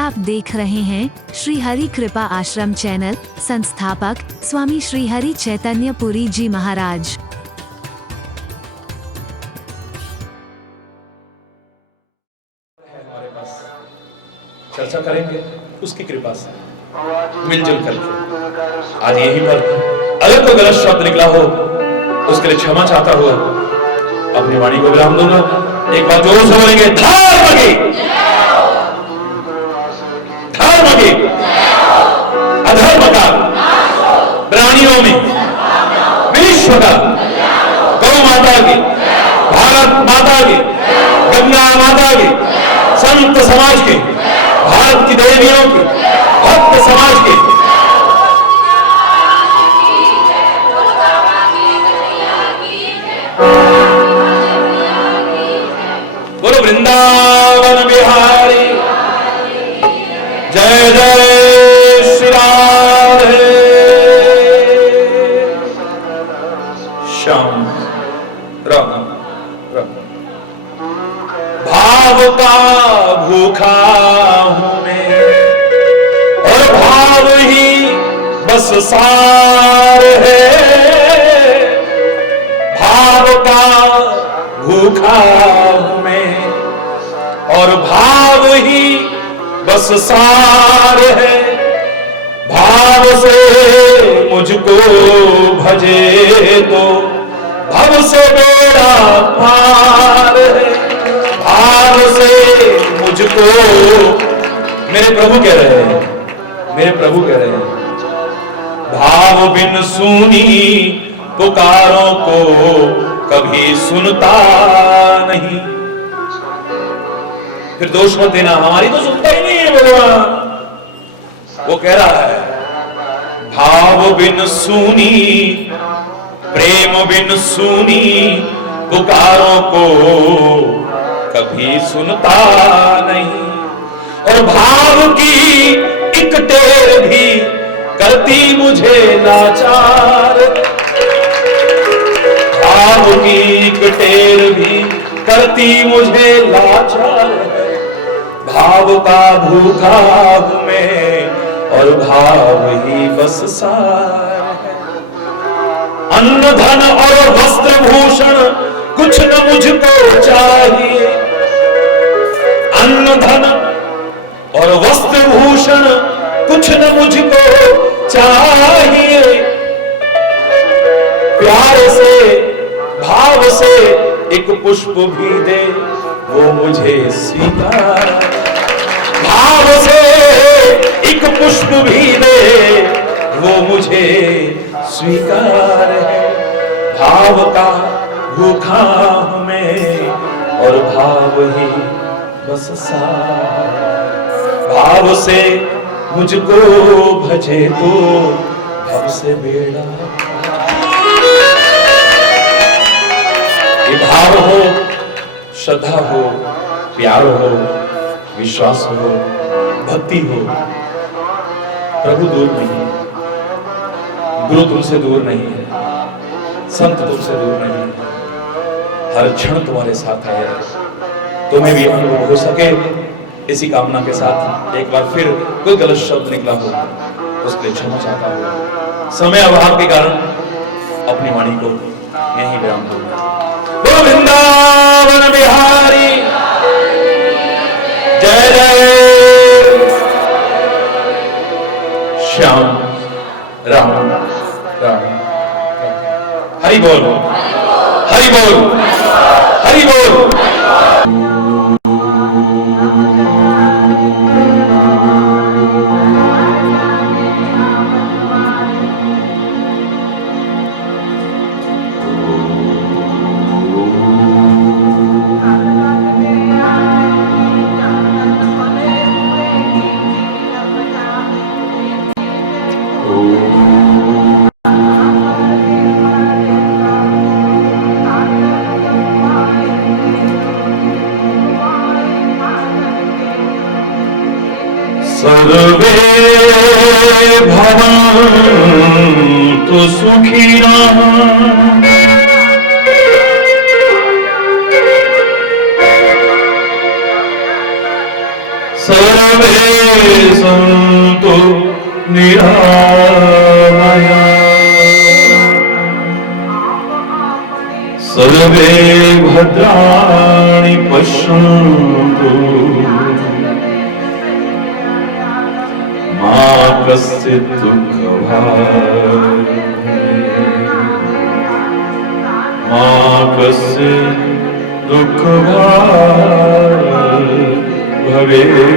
आप देख रहे हैं श्री हरि कृपा आश्रम चैनल। संस्थापक स्वामी श्री हरि चैतन्य पुरी जी महाराज। हमारे पास चर्चा करेंगे उसकी कृपा से मिलजुल करके। आज यहीं पर अगर कोई गलत शब्द निकला हो उसके लिए क्षमा चाहता हो, अपनी वाणी को विराम दूंगा। एक बार जोर से बोलेंगे, धर्म की अधर्म का प्राणियों में विश्व का, गौ माता की, भारत माता की, गंगा माता की, संत समाज की, भारत की देवियों की, भक्त समाज की, बोलो वृंदावन बिहारी जय जय श्री राधे श्याम राम राम। भाव का भूखा हूं मैं और भाव ही बस सार है। भाव का भूखा हूं मैं और भाव ही बस सार है। भाव से मुझको भजे तो भव से बेड़ा पार है। भाव से मुझको, मेरे प्रभु कह रहे हैं, मेरे प्रभु कह रहे हैं, भाव बिन सुनी पुकारों को कभी सुनता नहीं। फिर दोष मत देना, हमारी तो सुनता ही नहीं है भगवान। वो कह रहा है, भाव बिन सुनी, प्रेम बिन सुनी पुकारों को कभी सुनता नहीं। और भाव की एक टेर भी करती मुझे लाचार। भाव की एक टेर भी करती मुझे लाचार। भाव का भूखा हूं मैं और भाव ही बस सार है। अन्न धन और वस्त्र भूषण कुछ न मुझको चाहिए। अन्न धन और वस्त्र भूषण कुछ न मुझको चाहिए। प्यार से भाव से एक पुष्प भी दे वो मुझे स्वीकार। भाव से एक पुष्प भी दे वो मुझे स्वीकार है। भाव का भूखा हूं मैं और भाव ही बस सार। भाव से मुझको भजे तो भव से बेड़ा। ये भाव हो, श्रद्धा हो, प्यार हो, विश्वास हो, भक्ति हो, प्रभु दूर नहीं है, गुरु तुमसे दूर नहीं है, संत तुमसे दूर नहीं है, हर क्षण तुम्हारे साथ है। तुम्हें भी अनुभव हो सके, इसी कामना के साथ एक बार फिर कोई गलत शब्द निकला हो उसके लिए क्षमा चाहता हूं। समय अभाव के कारण अपनी वाणी को यहीं विराम दूंगा। वृंदावन बिहारी जय जय श्याम राम राम। हरि बोल, हरि बोल, हरि बोल। सर्वे भवन्तु सुखिनः सर्वे सन्तु निरामया सर्वे भद्राणि पश्यन्तु मा कश्चित् दुःखभाग् मा कश्चित् दुःखभाग् भवेत्।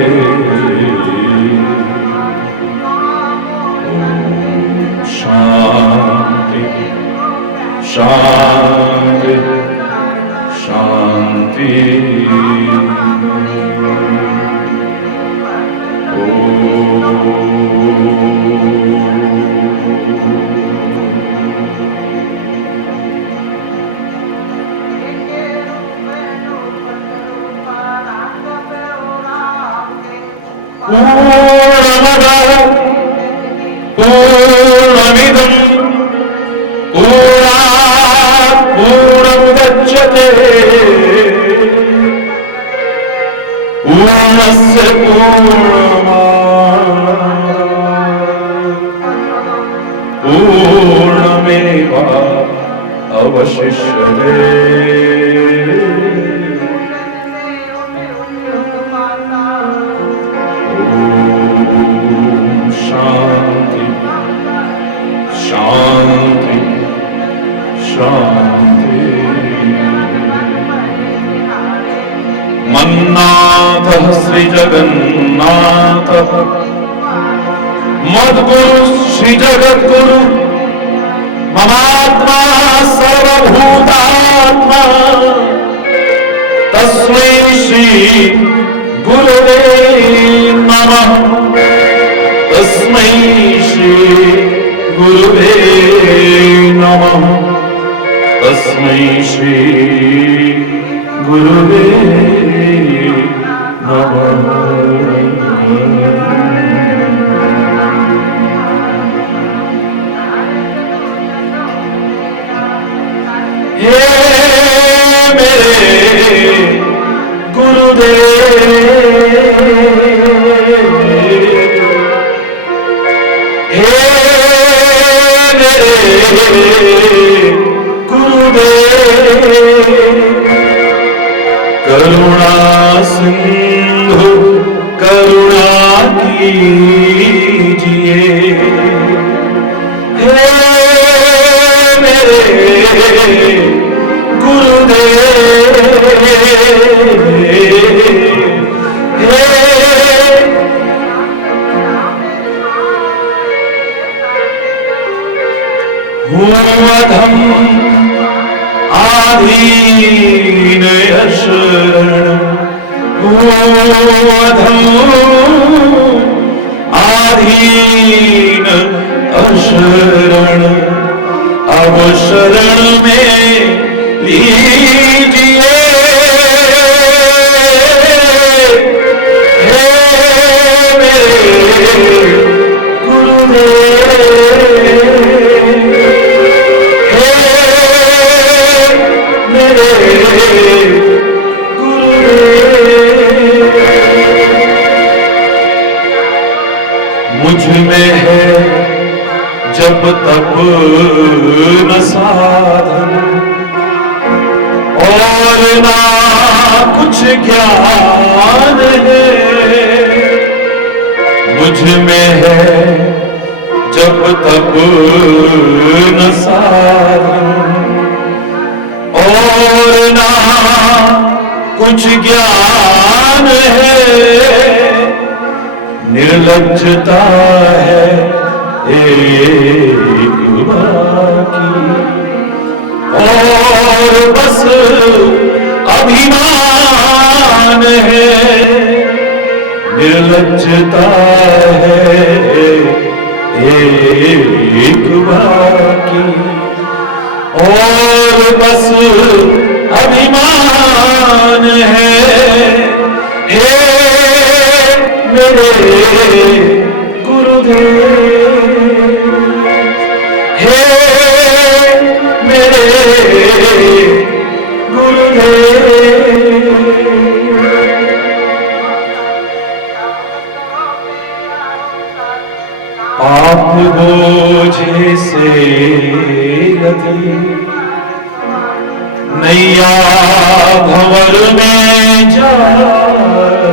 शान्ति शान्ति शान्ति। पूर्णमदः पूर्णमिदं पूर्णात् पूर्णमुदच्यते पूर्णस्य पूर्णमेवावशिष्यते। शांति शांति शांति। मन्नाथः श्री जगन्नाथः मद्गुरु श्री जगद्गुरु ममात्मा सर्वभूतात्मा तस्मै श्री गुरुवे नमः तस्मै श्री गुरुवे नमः तस्मै श्री गुरुवे नमः। हे मेरे गुरुदेव हे मेरे गुरुदेव करुणा सिंधु करुणा कीजिए। हे मेरे गुरुदेव अधम आधीन शरण अधम आधीन अशरण अब शरण में लीजिए। हे मेरे मुझ में है जब तक न साधन और ना कुछ ज्ञान है। मुझ में है जब तक न साधन और ना कुछ ज्ञान है। निर्लज्जता है एक बाकी और बस अभिमान है। निर्लज्जता है एक बाकी और बस अभिमान है। हे मेरे गुरुदेव हे मेरे गुरुदेव बोझे से लदी नैया भंवर में जा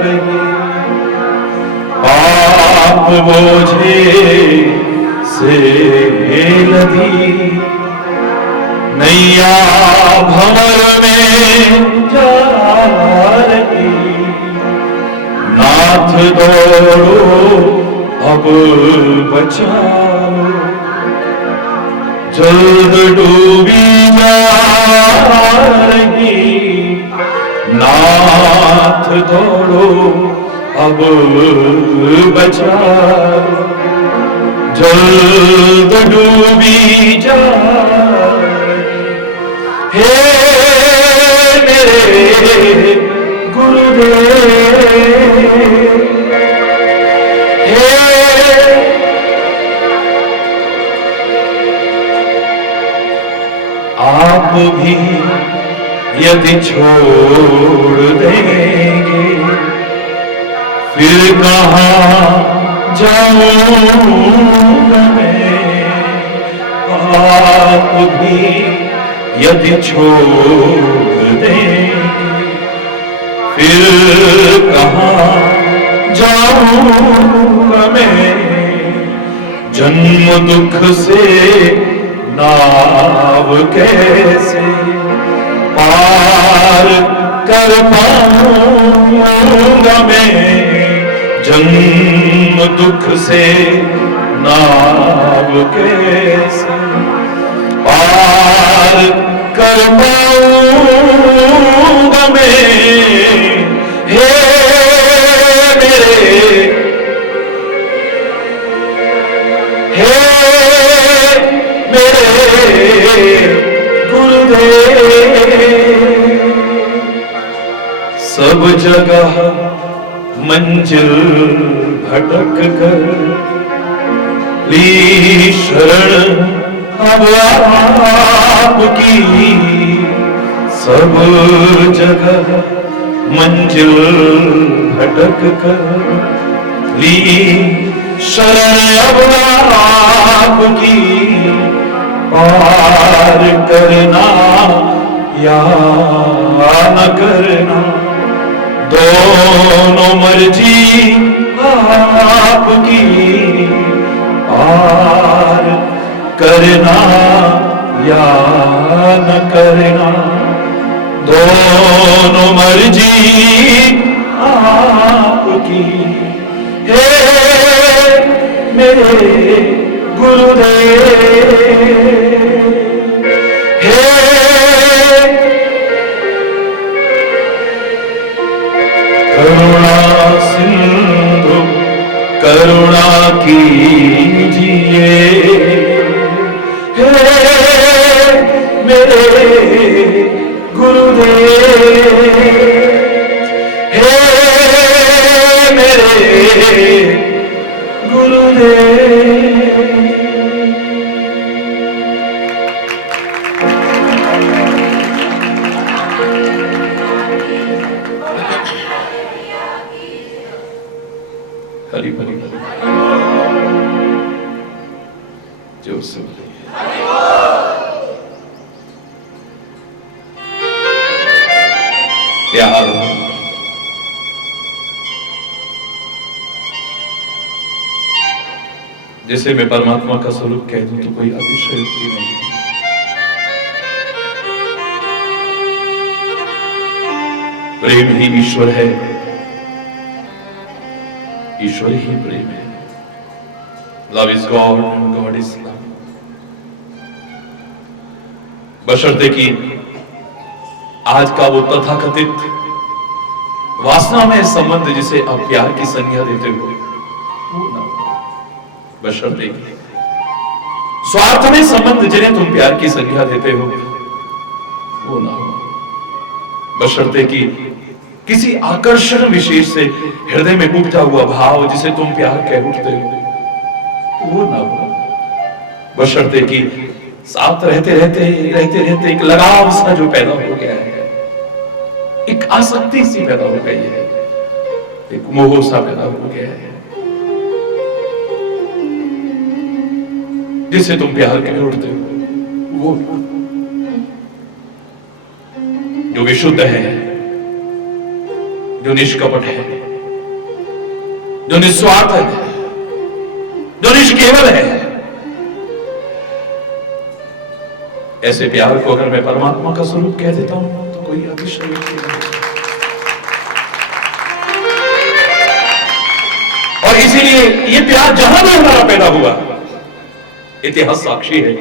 रही, पाप बोझे से लदी नैया भंवर में जा रही, नाथ दौड़ो अब बचाओ, जल्द डूबी जा रही, नाथ दौड़ो अब बचाओ, जल्द डूबी जा रही। हे मेरे गुरुदेव, आप भी यदि छोड़ देंगे फिर कहाँ जाऊंगा मैं, आप भी यदि छोड़ देंगे फिर कहाँ जाऊंगा मैं, जन्म दुख से नाव कैसे पार कर पाऊंगा मैं, जन्म दुख से नाव कैसे पार कर पाऊंगा मैं। हे सब जगह मंजिल भटक कर ली शरण अब आपकी, सब जगह मंजिल भटक कर ली शरण अब आपकी, पार करना या न करना दोनों मर्जी आपकी, पार करना या न करना दोनों मर्जी आपकी। हे मेरे गुरुदेव, हे करुणा सिंधु करुणा कीजिए, हे मेरे गुरुदेव, हे मेरे गुरुदेव। हरि हरि जोर से बोलिए। प्यार जिसे मैं परमात्मा का स्वरूप कह दूं तो कोई अतिशयोक्ति नहीं। प्रेम ही ईश्वर है, ईश्वर ही प्रेम है। Love is God and God is love. बशर्ते कि आज का वो तथाकथित वासना में संबंध जिसे आप प्यार की संज्ञा देते हो वो ना हो। बशर्ते कि स्वार्थ में संबंध जिन्हें तुम प्यार की संज्ञा देते हो वो ना हो। बशर्ते कि किसी आकर्षण विशेष से हृदय में उठता हुआ भाव जिसे तुम प्यार कह उठते हो वो ना हो। बशर्ते कि साथ रहते रहते एक लगाव सा जो पैदा हो गया है, एक आसक्ति सी पैदा हो गई है, एक मोह सा पैदा हो गया है, जिसे तुम प्यार के उड़ते हो, वो जो विशुद्ध है, जो निष्कपट है, जो निस्वार्थ है, जो निष्केवल है, ऐसे प्यार को अगर मैं परमात्मा का स्वरूप कह देता हूं तो कोई अतिशय नहीं। और इसीलिए ये प्यार जहां भी हमारा पैदा हुआ, इतिहास साक्षी है,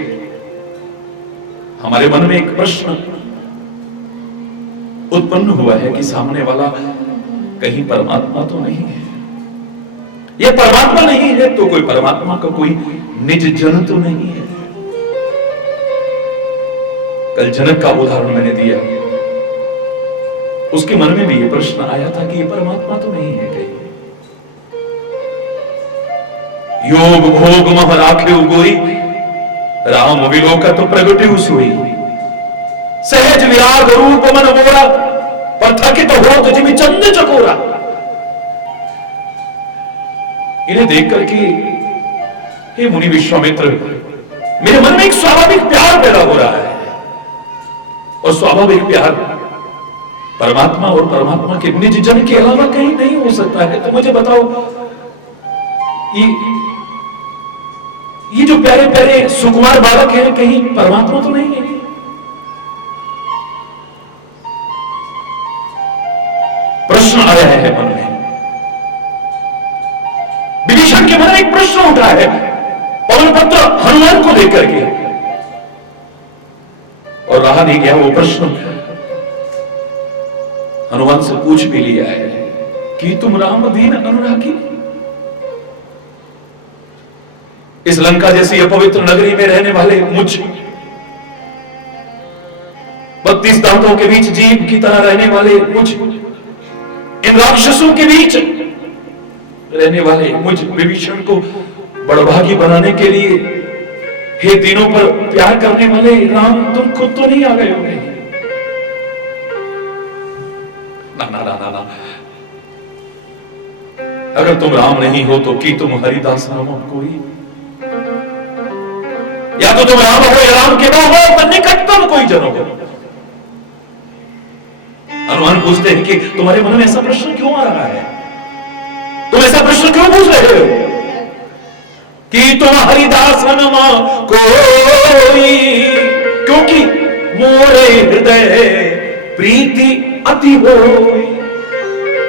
हमारे मन में एक प्रश्न उत्पन्न हुआ है कि सामने वाला कहीं परमात्मा तो नहीं है। ये परमात्मा नहीं है तो कोई परमात्मा का कोई निज जन तो नहीं है। कल जनक का उदाहरण मैंने दिया, उसके मन में भी ये प्रश्न आया था कि ये परमात्मा तो नहीं है कहीं। योग भोग मह राख्यो गोई, राम विलोकत प्रगट्यु सोई। सहज विराग रूप मन मोरा, पर थकित हो तुझ में चंद चकोरा। इन्हें देख करके हे मुनि विश्वामित्र, मेरे मन में एक स्वाभाविक प्यार पैदा हो रहा है, और स्वाभाविक प्यार परमात्मा और परमात्मा के निज जन के अलावा कहीं नहीं हो सकता है। तो मुझे बताओ, ये जो प्यारे प्यारे सुकुमार बालक है, कहीं परमात्मा तो नहीं है? प्रश्न आया है मन में। विभीषण के मन में एक प्रश्न उठा है पवन पुत्र हनुमान को लेकर के, और रहा नहीं गया वो प्रश्न, हनुमान से पूछ भी लिया है कि तुम राम दीन अनुरागी। इस लंका जैसी अपवित्र नगरी में रहने वाले मुझ 32 दांतों के बीच जीव की तरह रहने वाले मुझ, इन राक्षसों के बीच रहने वाले मुझ विभीषण को बड़भागी बनाने के लिए, हे दिनों पर प्यार करने वाले राम, तुम खुद तो नहीं आ गए होंगे? ना ना ना ना, अगर तुम राम नहीं हो तो कि तुम हरिदास नामो कोई, या तो तुम राम हो या राम के ना हो, पर निकटतम कोई जन हो। हनुमान पूछते हैं कि तुम्हारे मन में ऐसा प्रश्न क्यों आ रहा है? तुम ऐसा प्रश्न क्यों पूछ रहे हो कि तुम हरिदास नमा कोई? क्योंकि मोरे हृदय प्रीति अति होई।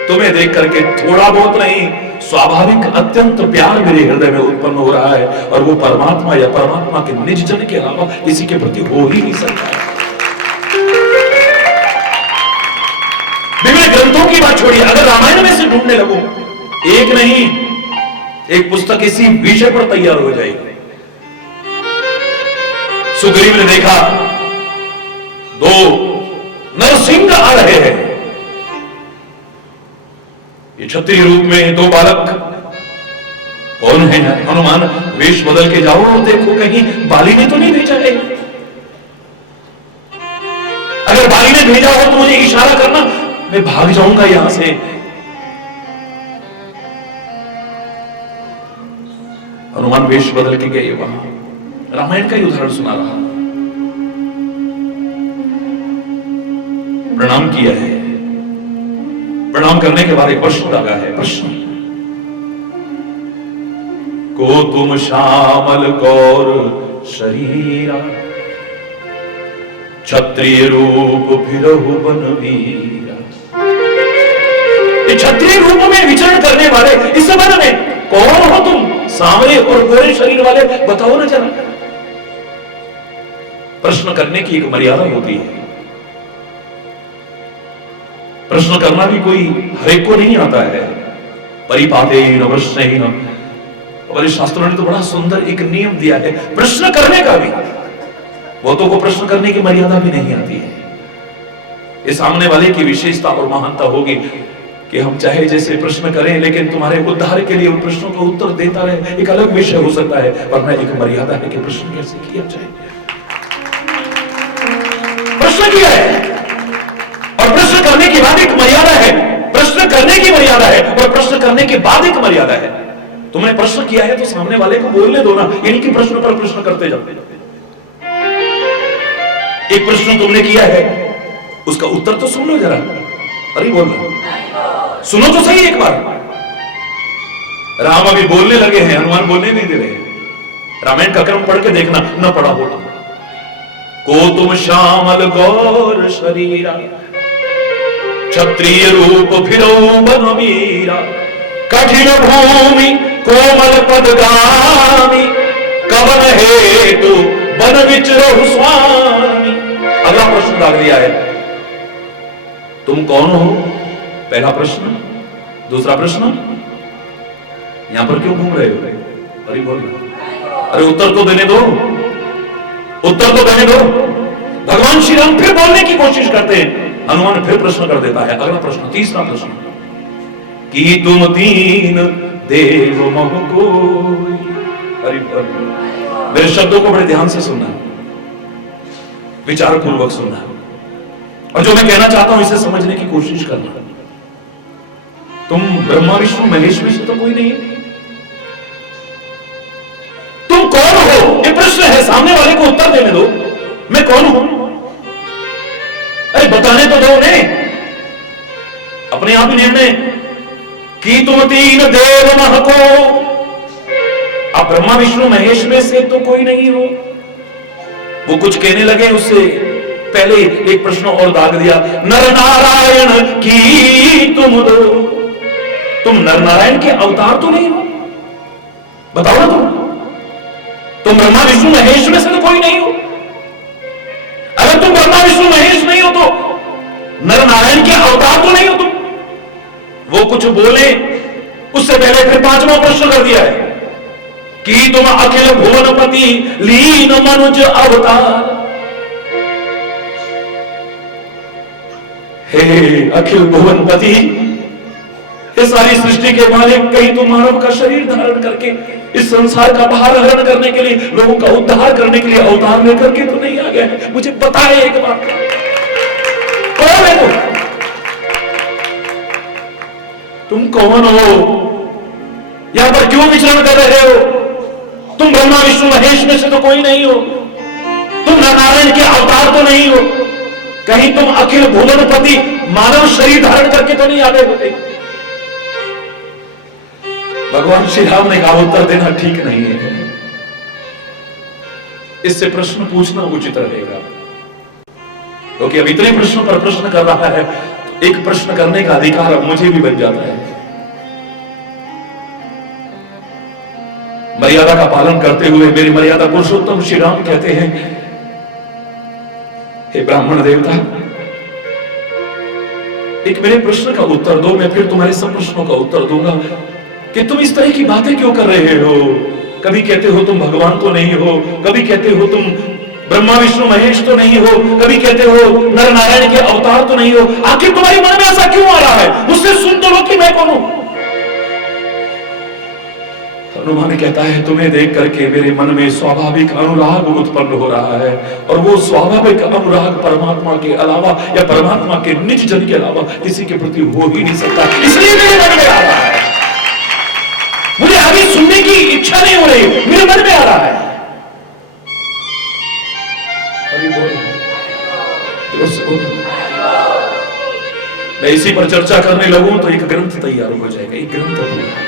तुम्हें देख करके थोड़ा बहुत नहीं, स्वाभाविक अत्यंत प्यार मेरे हृदय में उत्पन्न हो रहा है, और वो परमात्मा या परमात्मा के निज जन के अलावा किसी के प्रति हो ही नहीं सकता। विभिन्न ग्रंथों की बात छोड़िए, अगर रामायण में से ढूंढने लगूं, एक नहीं एक पुस्तक इसी विषय पर तैयार हो जाएगी। सुग्रीव ने देखा 2 नरसिंह आ रहे हैं, ये क्षत्रिय रूप में 2 बालक कौन है? हनुमान, वेश बदल के जाओ और देखो कहीं बाली ने तो नहीं भेजा है। अगर बाली ने भेजा हो तो मुझे इशारा करना, मैं भाग जाऊंगा यहां से। हनुमान वेश बदल के गए वहां, रामायण का ही उदाहरण सुना रहा, प्रणाम किया है। प्रणाम करने के बाद एक प्रश्न लगा है, प्रश्न को तुम श्यामल गौर शरीरा, क्षत्रिय रूप फिरहु बनवीरा। क्षत्रिय रूप में विचरण करने वाले इस वन में कौन हो तुम? सांवरे और गोरे शरीर वाले, बताओ ना जरा। प्रश्न करने की एक मर्यादा होती है। प्रश्न करना भी कोई हरेक को नहीं आता है। परिपाते नवश्रहीन, हमारे शास्त्रों ने तो बड़ा सुंदर एक नियम दिया है प्रश्न करने का भी। बहुतों को प्रश्न करने की मर्यादा भी नहीं आती है। ये सामने वाले की विशेषता और महानता होगी कि हम चाहे जैसे प्रश्न करें, लेकिन तुम्हारे उद्धार के लिए उन प्रश्नों का उत्तर देता रहे, एक अलग विषय हो सकता है, वरना एक मर्यादा है कि प्रश्न कैसे किया जाए। प्रश्न किया है और प्रश्न करने के बाद एक मर्यादा है, प्रश्न करने की मर्यादा है और प्रश्न करने के बाद एक मर्यादा है। तुमने प्रश्न किया है तो सामने वाले को बोलने दो ना, यानी कि प्रश्न पर प्रश्न करते जाओ। एक प्रश्न तुमने किया है, उसका उत्तर तो सुन लो जरा। अरे बोल सुनो तो सही एक बार। राम अभी बोलने लगे हैं, हनुमान बोलने नहीं दे रहे। रामायण का क्रम पढ़ के देखना, न पढ़ा हो तो। को तुम श्यामल गौर शरीरा, क्षत्रिय रूप फिरो बनवीरा, कठिन भूमि कोमल पदगामी, कवन हेतु बन विचरहु स्वामी। अगला प्रश्न डाल दिया है, तुम कौन हो? पहला प्रश्न। दूसरा प्रश्न, यहां पर क्यों घूम रहे हो? अरे बोल, अरे उत्तर तो देने दो, उत्तर तो देने दो। भगवान श्री राम फिर बोलने की कोशिश करते हैं, हनुमान फिर प्रश्न कर देता है। अगला प्रश्न, तीसरा प्रश्न, कि तुम दीन देव मह कोई। अरे मेरे शब्दों को बड़े ध्यान से सुनना, विचार पूर्वक सुनना, और जो मैं कहना चाहता हूं इसे समझने की कोशिश करना। तुम ब्रह्मा विष्णु महेश में से तो कोई नहीं है। तुम कौन हो? ये प्रश्न है, सामने वाले को उत्तर देने दो। मैं कौन हूं? अरे बताने तो दो ने। अपने आप ही निर्णय कि तुम तीन देव मह को, आप ब्रह्मा विष्णु महेश में से तो कोई नहीं हो। वो कुछ कहने लगे, उससे पहले एक प्रश्न और दाग दिया, नर नारायण की तुम दो। तुम नर नारायण के अवतार तो नहीं हो? बताओ ना तुम ब्रह्मा विष्णु महेश में से तो कोई नहीं हो। अगर तुम ब्रह्मा विष्णु महेश नहीं हो तो नर नारायण के अवतार तो नहीं हो तुम। वो कुछ बोले उससे पहले फिर पांचवा प्रश्न कर दिया है कि तुम अखिल भुवनपति लीन मनुज अवतार। हे अखिल भुवनपति, ये सारी सृष्टि के मालिक, कहीं तो मानव का शरीर धारण करके इस संसार का भार हरण करने के लिए, लोगों का उद्धार करने के लिए अवतार लेकर के तो नहीं आ गया? मुझे बताए एक बात, कौन है तुम कौन हो? यहां पर क्यों विचरण कर रहे हो? तुम ब्रह्मा विष्णु महेश में से तो कोई नहीं हो। तुम नारायण के अवतार तो नहीं हो। कहीं तुम अखिल भुवनपति मानव शरीर धारण करके तो नहीं आ गए होते? भगवान श्री राम ने कहा उत्तर देना ठीक नहीं है, इससे प्रश्न पूछना उचित रहेगा। क्योंकि अब इतने प्रश्नों पर प्रश्न कर रहा है, एक प्रश्न करने का अधिकार अब मुझे भी बन जाता है। मर्यादा का पालन करते हुए मेरे मर्यादा पुरुषोत्तम श्री राम कहते हैं, हे ब्राह्मण देवता, एक मेरे प्रश्न का उत्तर दो, मैं फिर तुम्हारे सब प्रश्नों का उत्तर दूंगा कि तुम इस तरह की बातें क्यों कर रहे हो। कभी कहते हो तुम भगवान तो नहीं हो, कभी कहते हो तुम ब्रह्मा विष्णु महेश तो नहीं हो, कभी कहते हो नर नारायण के अवतार तो नहीं हो। आखिर तुम्हारे मन में ऐसा क्यों आ रहा है? मुझसे सुन तो लो कि मैं कौन हूं। हनुमान कहता है, तुम्हें देख करके मेरे मन में स्वाभाविक अनुराग उत्पन्न हो रहा है, और वो स्वाभाविक अनुराग परमात्मा के अलावा या परमात्मा के निज जन के अलावा किसी के प्रति हो ही नहीं सकता, इसलिए मेरे मन में आ रहा है। मुझे अभी सुनने की इच्छा नहीं हो रही, मेरे मन में आ रहा है। अभी मैं इसी पर चर्चा करने लगूं तो एक ग्रंथ तैयार हो जाएगा, एक ग्रंथ पूरा।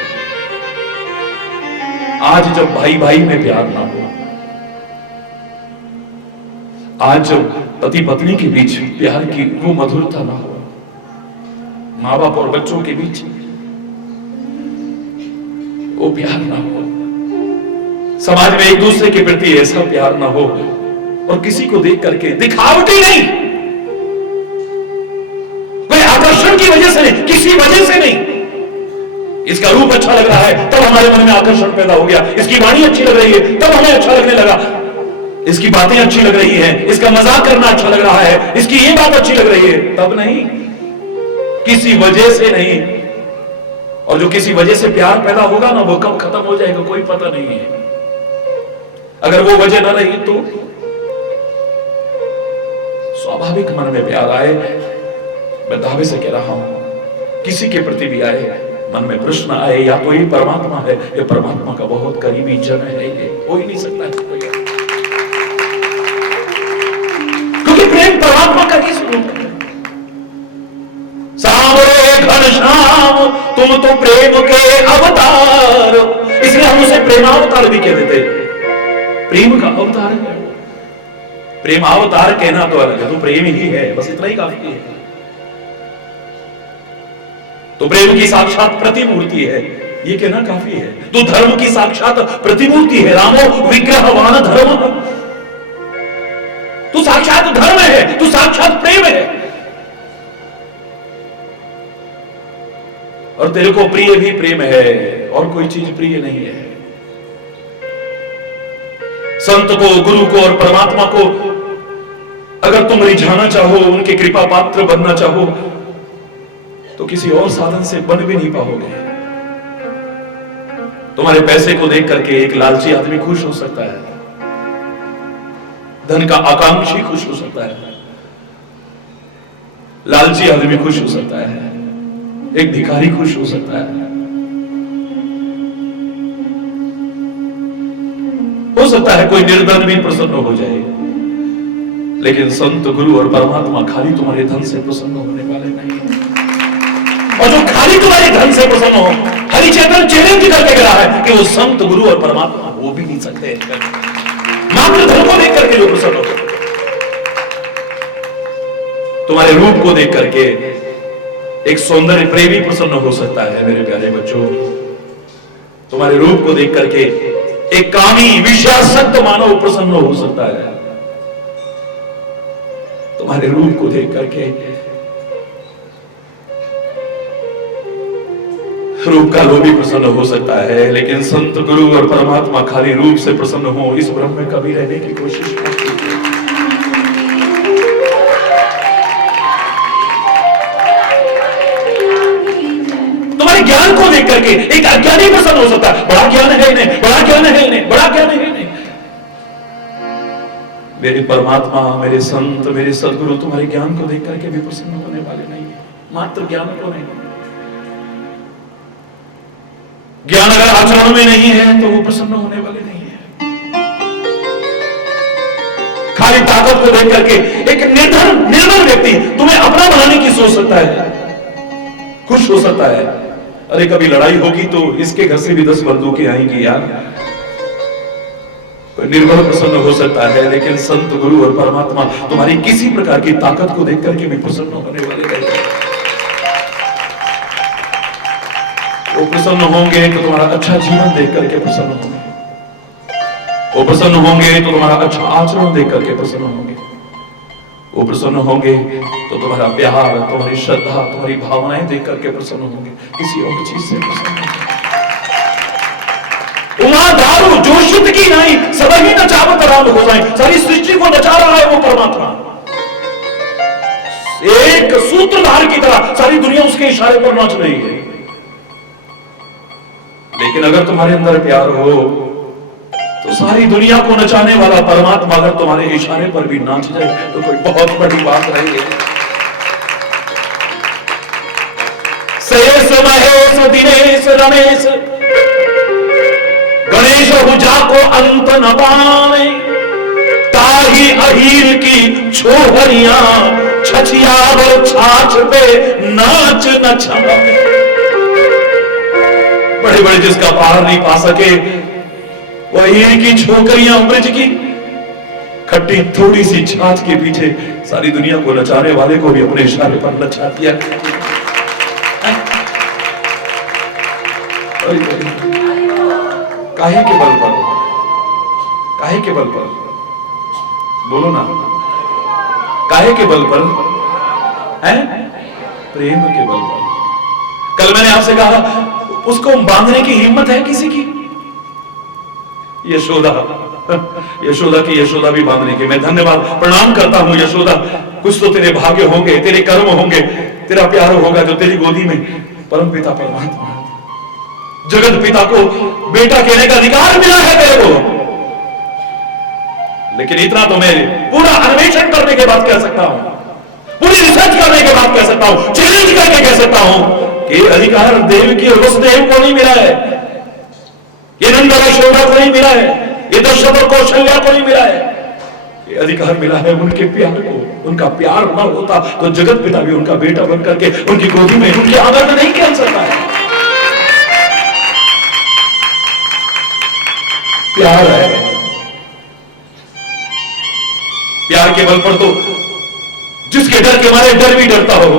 आज जब भाई भाई में प्यार ना हो, आज जब पति पत्नी के बीच प्यार की वो मधुरता ना हो, माँ बाप और बच्चों के बीच वो प्यार ना हो, समाज में एक दूसरे के प्रति ऐसा प्यार ना हो, और किसी को देख करके दिखावटी नहीं, कोई आकर्षण की वजह से नहीं, किसी वजह से नहीं, इसका रूप अच्छा लग रहा है तब हमारे मन में आकर्षण पैदा हो गया, इसकी वाणी अच्छी लग रही है तब हमें अच्छा लगने लगा, इसकी बातें अच्छी लग रही हैं, इसका मजाक करना अच्छा लग रहा है, इसकी ये बात अच्छी लग रही है, तब नहीं, किसी वजह से नहीं। और जो किसी वजह से प्यार पैदा होगा ना, वो कब खत्म हो जाएगा कोई पता नहीं है। अगर वो वजह ना रही तो स्वाभाविक मन में प्यार आए, मैं दावे से कह रहा हूं किसी के प्रति भी आए, मन में प्रश्न आए या तो ये परमात्मा है, ये परमात्मा का बहुत करीबी जन है, ये हो ही नहीं सकता है कोई। क्योंकि प्रेम परमात्मा का ही स्वरूप है। सांवरे घनश्याम तुम तो प्रेम के अवतार, इसलिए हम उसे प्रेमावतार भी कह देते। प्रेम का अवतार है। प्रेम अवतार कहना तो अलग है, तो प्रेम ही है, बस इतना ही काफी है। तो प्रेम की साक्षात प्रतिमूर्ति है, ये कहना काफी है। तो धर्म की साक्षात प्रतिमूर्ति है, रामो विग्रहवान धर्म। तू साक्षात धर्म है, तू साक्षात प्रेम है। और तेरे को प्रिय भी प्रेम है, और कोई चीज प्रिय नहीं है। संत को, गुरु को और परमात्मा को अगर तुम रिझाना चाहो, उनके कृपा पात्र बनना चाहो, तो किसी और साधन से बन भी नहीं पाओगे। तुम्हारे पैसे को देख करके एक लालची आदमी खुश हो सकता है, धन का आकांक्षी खुश हो सकता है, लालची आदमी खुश हो सकता है, एक भिखारी खुश हो सकता है। हो सकता है कोई निर्धन भी प्रसन्न हो जाए, लेकिन संत, गुरु और परमात्मा खाली तुम्हारे धन से प्रसन्न होने वाले नहीं है। और जो खाली तुम्हारे धन से प्रसन्न हो, हरिचेतन चैलेंज करके गिरा है कि वो संत, गुरु और परमात्मा वो भी नहीं सकते। मात्र धन को देख करके जो प्रसन्न हो, तुम्हारे रूप को देख करके एक सौंदर्य प्रेमी प्रसन्न हो सकता है। मेरे प्यारे बच्चों, तुम्हारे रूप को देख करके एक कामी विषयासक्त मानव प्रसन्न हो सकता है। तुम्हारे रूप को देख करके रूप का लोभी प्रसन्न हो सकता है, लेकिन संत, गुरु और परमात्मा खाली रूप से प्रसन्न हो, इस भ्रम में कभी रहने की कोशिश मत कीजिए। तुम्हारे ज्ञान को देख करके एक अज्ञानी प्रसन्न हो सकता है। बड़ा ज्ञान है इन्हें, बड़ा ज्ञान है इन्हें, बड़ा ज्ञान है इन्हें। मेरे परमात्मा, मेरे संत, मेरे सदगुरु तुम्हारे ज्ञान को देख करके भी प्रसन्न होने वाले नहीं है, मात्र ज्ञान को नहीं। ज्ञान अगर आचरण में नहीं है तो वो प्रसन्न होने वाले नहीं है। खाली ताकत को देख करके एक निर्धन व्यक्ति तुम्हें अपना बनाने की सोच सकता है, खुश हो सकता है। अरे कभी लड़ाई होगी तो इसके घर से भी 10 बंदूकें आएंगी यार, कोई निर्भर प्रसन्न हो सकता है। लेकिन संत, गुरु और परमात्मा तुम्हारी किसी प्रकार की ताकत को देख करके भी प्रसन्न होने वाले नहीं। वो प्रसन्न होंगे तो तुम्हारा अच्छा जीवन देख करके प्रसन्न होंगे, वो प्रसन्न होंगे तो तुम्हारा अच्छा आचरण देख करके प्रसन्न होंगे, वो प्रसन्न होंगे तो तुम्हारा प्यार, तुम्हारी श्रद्धा, तुम्हारी भावनाएं देख करके प्रसन्न होंगे, किसी और चीज से प्रसन्न होंगे। उमा दारू जो शुद्ध की नहीं, सब ही नचावत राम हो जाए। सारी सृष्टि को नचा रहा है वो परमात्मा, एक सूत्रधार की तरह सारी दुनिया उसके इशारे पर नाच रही है। लेकिन अगर तुम्हारे अंदर प्यार हो तो सारी दुनिया को नचाने वाला परमात्मा अगर तुम्हारे इशारे पर भी नाच जाए तो कोई बहुत बड़ी बात नहीं है। शेष, महेश, दिनेश, रमेश, गणेश हुजा को अंत न पावे, ताही अहीर की छोहरियां छछियावर छाछ पे नाच न छमावे। बड़े बड़े जिसका पार नहीं पा सके, वह हीर की छोकरियां ब्रज की खट्टी थोड़ी सी छाछ के पीछे सारी दुनिया को नचाने वाले को भी अपने इशारे पर नचा दिया। काहे के बल पर, काहे के बल पर, बोलो ना, काहे के बल पर है? प्रेम के बल पर। कल मैंने आपसे कहा उसको बांधने की हिम्मत है किसी की? यशोदा, यशोदा की यशोदा भी बांधने की। मैं धन्यवाद प्रणाम करता हूं यशोदा, कुछ तो तेरे भाग्य होंगे, तेरे कर्म होंगे, तेरा प्यार होगा जो तेरी गोदी में परम पिता परमात्मा, जगत पिता को बेटा कहने का अधिकार मिला है तेरे को। लेकिन इतना तो मैं पूरा अन्वेषण करने के बाद कह सकता हूं, पूरी रिसर्च करने के बाद कह सकता हूं, चैलेंज करके कह सकता हूं, ये अधिकार देवकी और वसुदेव को नहीं मिला है, ये नंद और यशोदा को नहीं मिला है, ये दशरथ और कौशल्या को नहीं मिला है। ये अधिकार मिला है उनके प्यार को। उनका प्यार न होता तो जगत पिता भी उनका बेटा बन करके उनकी गोदी में, उनके आदर में नहीं खेल सकता है। प्यार है, प्यार के बल पर तो जिसके डर के मारे डर भी डरता हो,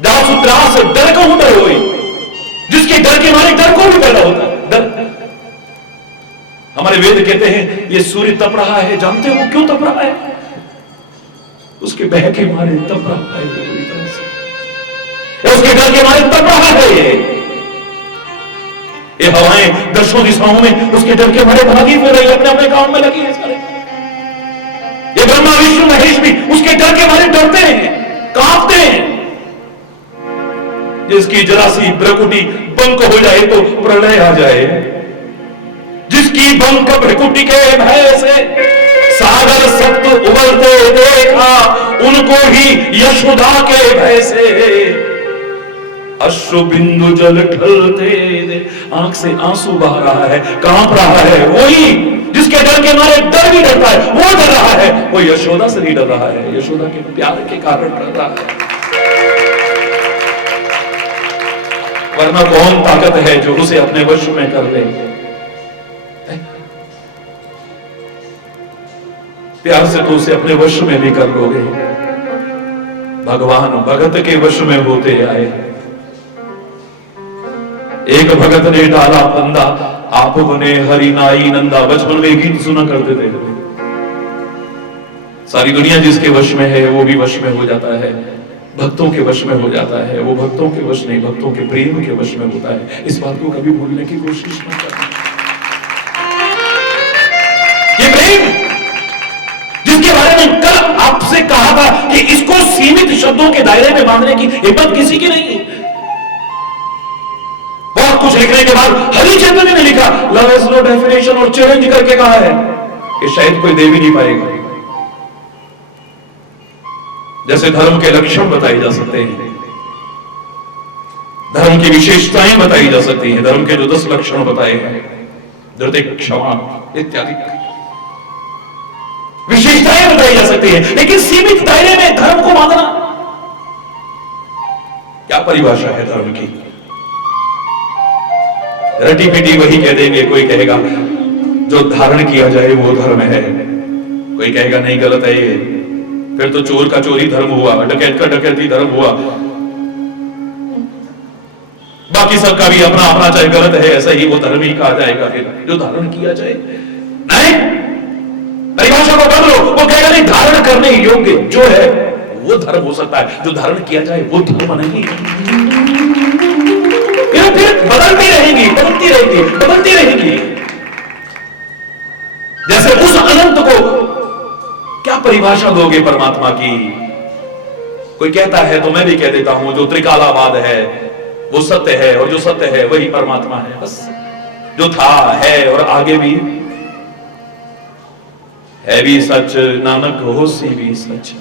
दास डर को डर हो, जिसके डर के मारे डर को भी पैदा होता है। डर, हमारे वेद कहते हैं ये सूर्य तप रहा है, जानते हो क्यों तप रहा है? उसके बह के मारे तप रहा है, पूरी तरह से उसके डर के मारे तप रहा है। ये हवाएं दसों दिशाओं में उसके डर के मारे भागी फिर रही, अपने अपने काम में लगी है सारे। ये ब्रह्मा विष्णु महेश भी उसके डर के मारे डरते हैं, कांपते हैं। जिसकी जरा सी भ्रकुटी बंक हो जाए तो प्रलय आ जाए, जिसकी बंक भ्रकुटी के भय से सागर सप्त उबलते देखा, उनको ही यशोदा के भय से अश्रु बिंदु जल ढलते दे, आंख से आंसू बह रहा है, कांप रहा है। वही जिसके डर के मारे डर भी डरता है, वो डर रहा है, वो यशोदा से नहीं डर रहा है, यशोदा के प्यार के कारण डर रहा है। वरना कौन ताकत है जो उसे अपने वश में कर ले? प्यार से तो उसे अपने वश में भी कर लोगे। भगवान भगत के वश में होते आए। एक भगत ने डाला फंदा, आप बने हरि नाई नंदा। बचपन में गीत सुना करते थे। सारी दुनिया जिसके वश में है वो भी वश में हो जाता है, भक्तों के वश में हो जाता है। वो भक्तों के वश नहीं, भक्तों के प्रेम के वश में होता है। इस बात को कभी भूलने की कोशिश मत करना। ये प्रेम जिसके बारे में कल आपसे कहा था कि इसको सीमित शब्दों के दायरे में बांधने की हिम्मत किसी की नहीं है। बहुत कुछ लिखने के बाद हरि चैतन्य ने लिखा लव हैज नो डेफिनेशन और चैलेंज करके कहा है कि शायद कोई दे भी नहीं पाएगा। जैसे धर्म के लक्षण बताए जा सकते हैं, धर्म की विशेषताएं बताई जा सकती हैं, धर्म के जो 10 लक्षण बताए हैं, धृति, क्षमा इत्यादि विशेषताएं बताई जा सकती है, लेकिन सीमित दायरे में धर्म को बांधना, क्या परिभाषा है धर्म की? रटी पिटी वही कह देंगे। कोई कहेगा जो धारण किया जाए वो धर्म है, कोई कहेगा नहीं गलत है ये, फिर तो चोर का चोरी धर्म हुआ, डकैत का डकैती धर्म हुआ। बाकी सबका भी अपना अपना चाहे गलत है ऐसा ही वो धर्म ही कहा जाएगा। फिर जो धारण किया जाए, नहीं, परिभाषा को बदलो। वो कहेगा नहीं, धारण करने योग्य जो है वो धर्म हो सकता है, जो धारण किया जाए वो धर्म नहीं। फिर बदलती रहेंगी, बदलती रहेंगी, बदलती रहेंगी। जैसे उस अनंत को क्या परिभाषा दोगे परमात्मा की? कोई कहता है तो मैं भी कह देता हूं, जो त्रिकालावाद है वो सत्य है, और जो सत्य है वही परमात्मा है। बस जो था है और आगे भी है भी सच, नानक होसी भी सच।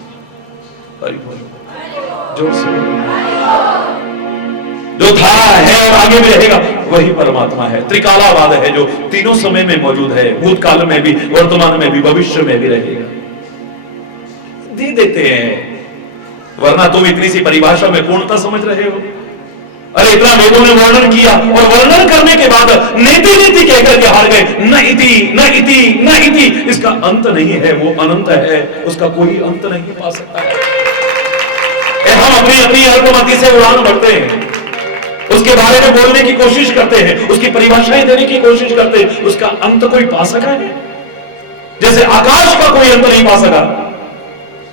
जो था है और आगे भी रहेगा वही परमात्मा है। त्रिकालावाद है जो तीनों समय में मौजूद है, भूतकाल में भी, वर्तमान में भी, भविष्य में भी रहेगा। दे देते हैं, वरना तुम इतनी सी परिभाषा में पूर्णता समझ रहे हो। अरे इतना वेदों ने वर्णन किया और वर्णन करने के बाद नीति नीति कहकर के हार गए। न इति न इति न इति, इसका अंत नहीं है, वो अनंत है, उसका कोई अंत नहीं पा सकता है। हम अपनी अपनी अल्पमति से उड़ान भरते हैं, उसके बारे में बोलने की कोशिश करते हैं, उसकी परिभाषाएं देने की कोशिश करते हैं, उसका अंत कोई पा सका है? जैसे आकाश का कोई अंत नहीं पा सका।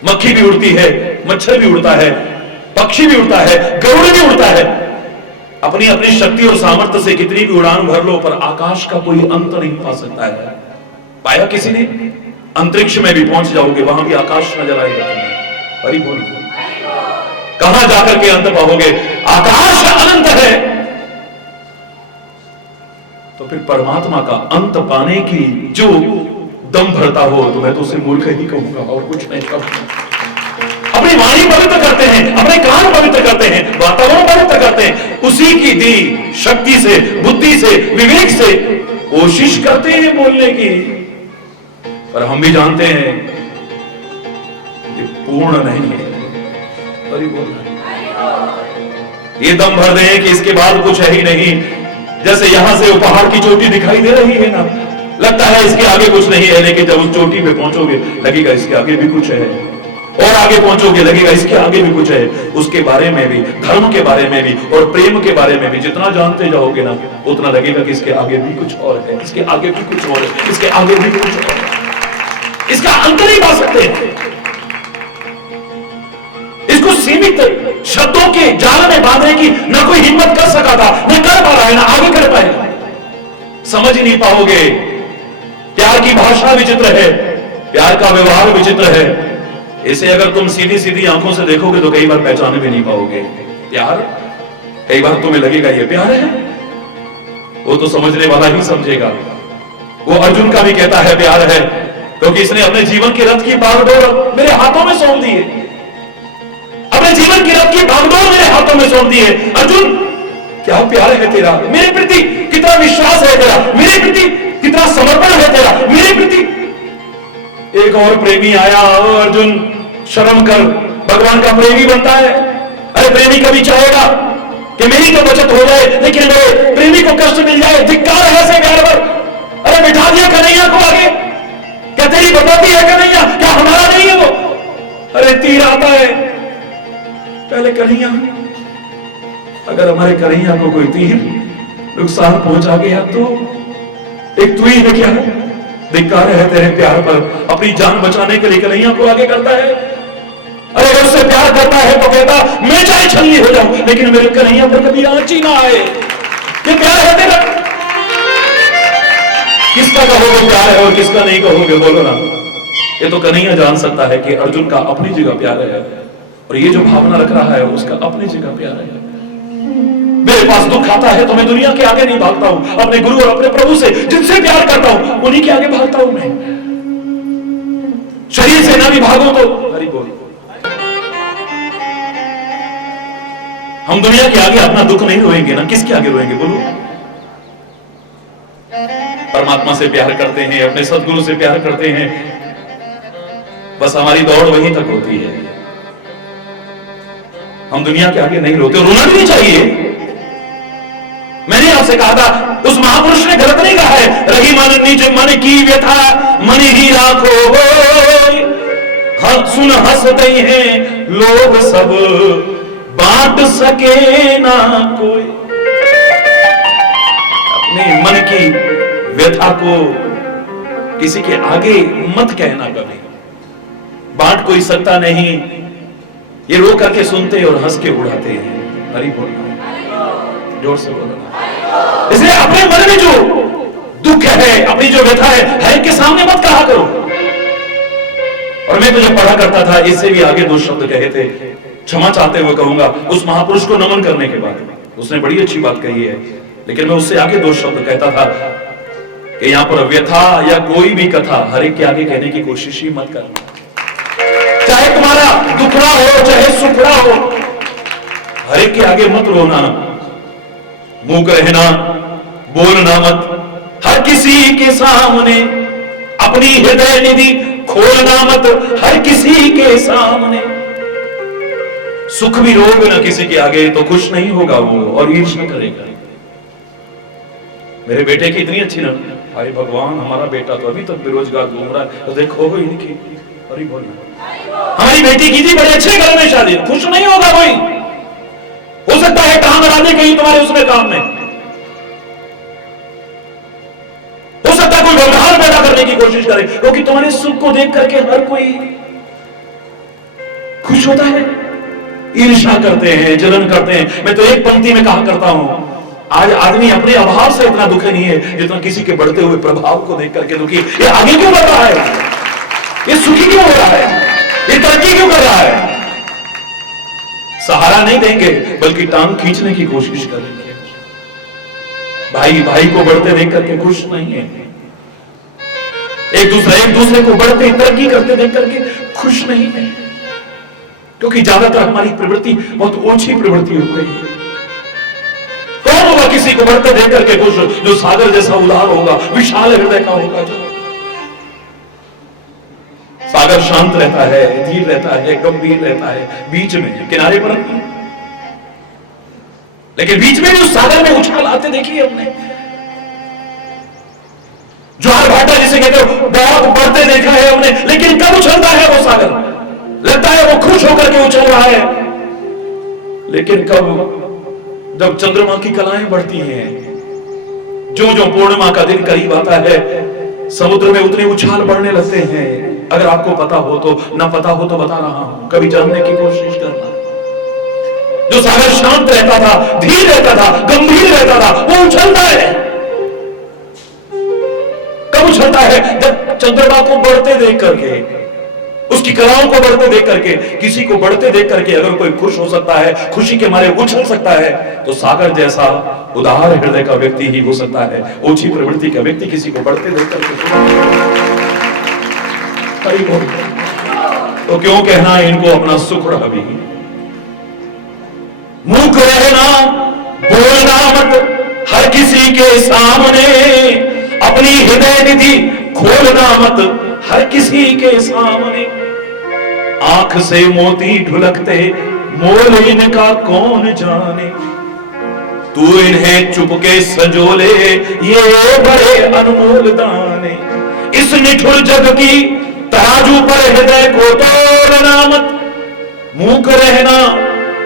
मक्खी भी उड़ती है, मच्छर भी उड़ता है, पक्षी भी उड़ता है, गरुड़ भी उड़ता है। अपनी अपनी शक्ति और सामर्थ्य से कितनी भी उड़ान भर लो, पर आकाश का कोई अंत नहीं पा सकता है। पाया किसी ने? अंतरिक्ष में भी पहुंच जाओगे, वहां भी आकाश नजर आएगा। हरि बोल। कहां जाकर के अंत पाओगे? आकाश अनंत है। तो फिर परमात्मा का अंत पाने की जो दम भरता हो तो मैं तो उसे मूर्ख ही कहूंगा और कुछ नहीं कहूंगा। अपनी वाणी पवित्र करते हैं, अपने कान पवित्र करते हैं, वातावरण पवित्र करते हैं, उसी की दी शक्ति से, बुद्धि से, विवेक से कोशिश करते हैं बोलने की, पर हम भी जानते हैं कि पूर्ण नहीं है। पर ये दम भर दें कि इसके बाद कुछ है ही नहीं। जैसे यहां से उपहार की चोटी दिखाई दे रही है ना, लगता है इसके आगे कुछ नहीं है, लेकिन जब उस चोटी पे पहुंचोगे लगेगा इसके आगे भी कुछ है, और आगे पहुंचोगे लगेगा इसके आगे भी कुछ है। उसके बारे में भी, धर्म के बारे में भी और प्रेम के बारे में भी जितना जानते जाओगे ना, उतना लगेगा कि इसके आगे भी कुछ और है, इसके आगे भी कुछ और है, इसके आगे भी कुछ और है। इसका अंत नहीं पा सकते, इसको सीमित शब्दों के जाल में बांधने की ना कोई हिम्मत कर सका था, न कर पा रहा है, ना आगे कर पाएगा। समझ ही नहीं पाओगे। प्यार की भाषा विचित्र है, प्यार का व्यवहार विचित्र है। इसे अगर तुम सीधी सीधी आंखों से देखोगे तो कई बार पहचान भी नहीं पाओगे। प्यार कई बार तुम्हें लगेगा ये प्यार है, वो तो समझने वाला ही समझेगा। वो अर्जुन का भी कहता है प्यार है, क्योंकि इसने अपने जीवन की रथ की बागडोर मेरे हाथों में सौंप दी है, अपने जीवन की रथ की बागडोर मेरे हाथों में सौंप दी है। अर्जुन क्या प्यार है तेरा, मेरे प्रति कितना विश्वास है तेरा, मेरे प्रति कितना समर्पण है तेरा, मेरे प्रति। एक और प्रेमी आया, ओ अर्जुन शर्म कर, भगवान का प्रेमी बनता है। अरे प्रेमी कभी चाहेगा कि मेरी तो बचत हो जाए, लेकिन मेरे प्रेमी को कष्ट मिल जाए? धिक्कार है ऐसे प्यार पर। अरे बिठा दिया कन्हैया को आगे, क्या तेरी बताती है कन्हैया, क्या हमारा नहीं है वो? अरे तीर आता है पहले कन्हैया, अगर हमारे कन्हैया को कोई तीर नुकसान पहुंचा गया तो एक तू ही है क्या? धिक्कार है तेरे प्यार पर। अपनी जान बचाने के लिए कन्हैया को आगे करता है। अरे अगर उससे प्यार करता है तो कहता मैं चाहे छलनी हो जाऊं, लेकिन मेरे कन्हैया पर कभी आंच ही ना आए। ये प्यार है तेरा। किसका कहोगे प्यार है और किसका नहीं कहोगे, बोलो ना। ये तो कन्हैया जान सकता है कि अर्जुन का अपनी जगह प्यार है, और ये जो भावना रख रहा है उसका अपनी जगह प्यार है। मेरे पास दुख आता है तो मैं दुनिया के आगे नहीं भागता हूं, अपने गुरु और अपने प्रभु से जिनसे प्यार करता हूं उन्हीं के आगे भागता हूं मैं। शरीर से ना भी भागो तो हरि बोल। हम दुनिया के आगे अपना दुख नहीं रोएंगे ना, किसके आगे रोएंगे बोलो? परमात्मा से प्यार करते हैं, अपने सदगुरु से प्यार करते हैं, बस हमारी दौड़ वहीं तक होती है। हम दुनिया के आगे नहीं रोते, रोना भी नहीं चाहिए। मैंने आपसे कहा था, उस महापुरुष ने गलत नहीं कहा है, रही मन निज मन की व्यथा मन ही राखो, सुन हंसते हैं लोग सब बांट सके ना कोई। अपने मन की व्यथा को किसी के आगे मत कहना कभी, बांट कोई सकता नहीं। ये रो करके सुनते और हंस के उड़ाते हैं। हरि बोलना, जोर से बोलना। इसलिए अपने मन में जो दुख है, अपनी जो व्यथा है, हर के सामने मत कहा करो। और मैं तो जब पढ़ा करता था, इससे भी आगे दो शब्द कहे थे, क्षमा चाहते हुए कहूंगा, उस महापुरुष को नमन करने के बाद उसने बड़ी अच्छी बात कही है, लेकिन मैं उससे आगे दो शब्द कहता था कि यहां पर व्यथा या कोई भी कथा हर एक के आगे कहने की कोशिश ही मत करना। चाहे तुम्हारा दुखड़ा हो चाहे सुखड़ा हो, हर एक के आगे मत रोना, मूक रहना, बोलना मत। हर किसी के सामने अपनी हृदय निधि खोलना मत, हर किसी के सामने। सुख भी रोगे ना किसी के आगे तो खुश नहीं होगा वो, और ईर्ष्या करेगा। मेरे बेटे की इतनी अच्छी ना, अरे भगवान हमारा बेटा तो अभी तक बेरोजगार घूम रहा है, तो देखो इनकी। अरे बोलना, हमारी बेटी की थी बड़े अच्छे घर में शादी, खुश नहीं होगा कोई। हो सकता है काम करा दे कहीं तुम्हारे उसमें काम में, हो सकता है कोई व्यवहार पैदा करने की कोशिश करे, क्योंकि तुम्हारे सुख को देख करके हर कोई खुश होता है। ईर्ष्या करते हैं, जलन करते हैं। मैं तो एक पंक्ति में कहा करता हूं, आज आदमी अपने अभाव से इतना दुखी नहीं है जितना किसी के बढ़ते हुए प्रभाव को देख करके दुखी। ये आगे क्यों बढ़ रहा है, ये सुखी क्यों हो रहा है, ये तरक्की क्यों कर रहा है? सहारा नहीं देंगे बल्कि टांग खींचने की कोशिश करेंगे। भाई भाई को बढ़ते देख करके खुश नहीं है, एक दूसरे को बढ़ते तरक्की करते देख करके खुश नहीं है। क्योंकि ज्यादातर हमारी प्रवृत्ति बहुत ओछी प्रवृत्ति हो गई है। कौन होगा किसी को बढ़ते देख करके खुश जो सागर जैसा उदार होगा, विशाल हृदय का होगा? जो सागर शांत रहता है, धीर रहता है, गंभीर रहता है, बीच में, किनारे पर नहीं, लेकिन बीच में भी उस सागर में उछाल आते देखिए हमने। ज्वार भाटा जिसे कहते हो बहुत बढ़ते देखा है हमने, लेकिन कब उछलता है वो सागर? लगता है वो खुश होकर के उछल रहा है, लेकिन कब? जब चंद्रमा की कलाएं बढ़ती हैं, जो जो पूर्णिमा का दिन करीब आता है, समुद्र में उतने उछाल बढ़ने लगते हैं। अगर आपको पता हो तो, ना पता हो तो बता रहा हूं, कभी जानने की कोशिश करना। जो सागर शांत रहता था, धीर रहता था, गंभीर रहता था, वो उछलता है। कब उछलता है? जब चंद्रमा को बढ़ते देख करके, उसकी कलाओं को बढ़ते देख करके। किसी को बढ़ते देख करके अगर कोई खुश हो सकता है, खुशी के मारे उछल सकता है, तो सागर जैसा उदार हृदय का व्यक्ति ही हो सकता है। ओछी प्रवृत्ति का व्यक्ति किसी को बढ़ते देख करके तो क्यों कहना इनको अपना सुख भी? मूक रहना, बोलना मत हर किसी के सामने, अपनी हृदय निधि खोलना मत हर किसी के सामने। आंख से मोती ढुलकते मोल इनका कौन जाने, तू इन्हें चुपके संजोले ये बड़े अनमोल दाने। इस निठुर जग की तराजू पर हृदय को तोड़ना मत, मूक रहना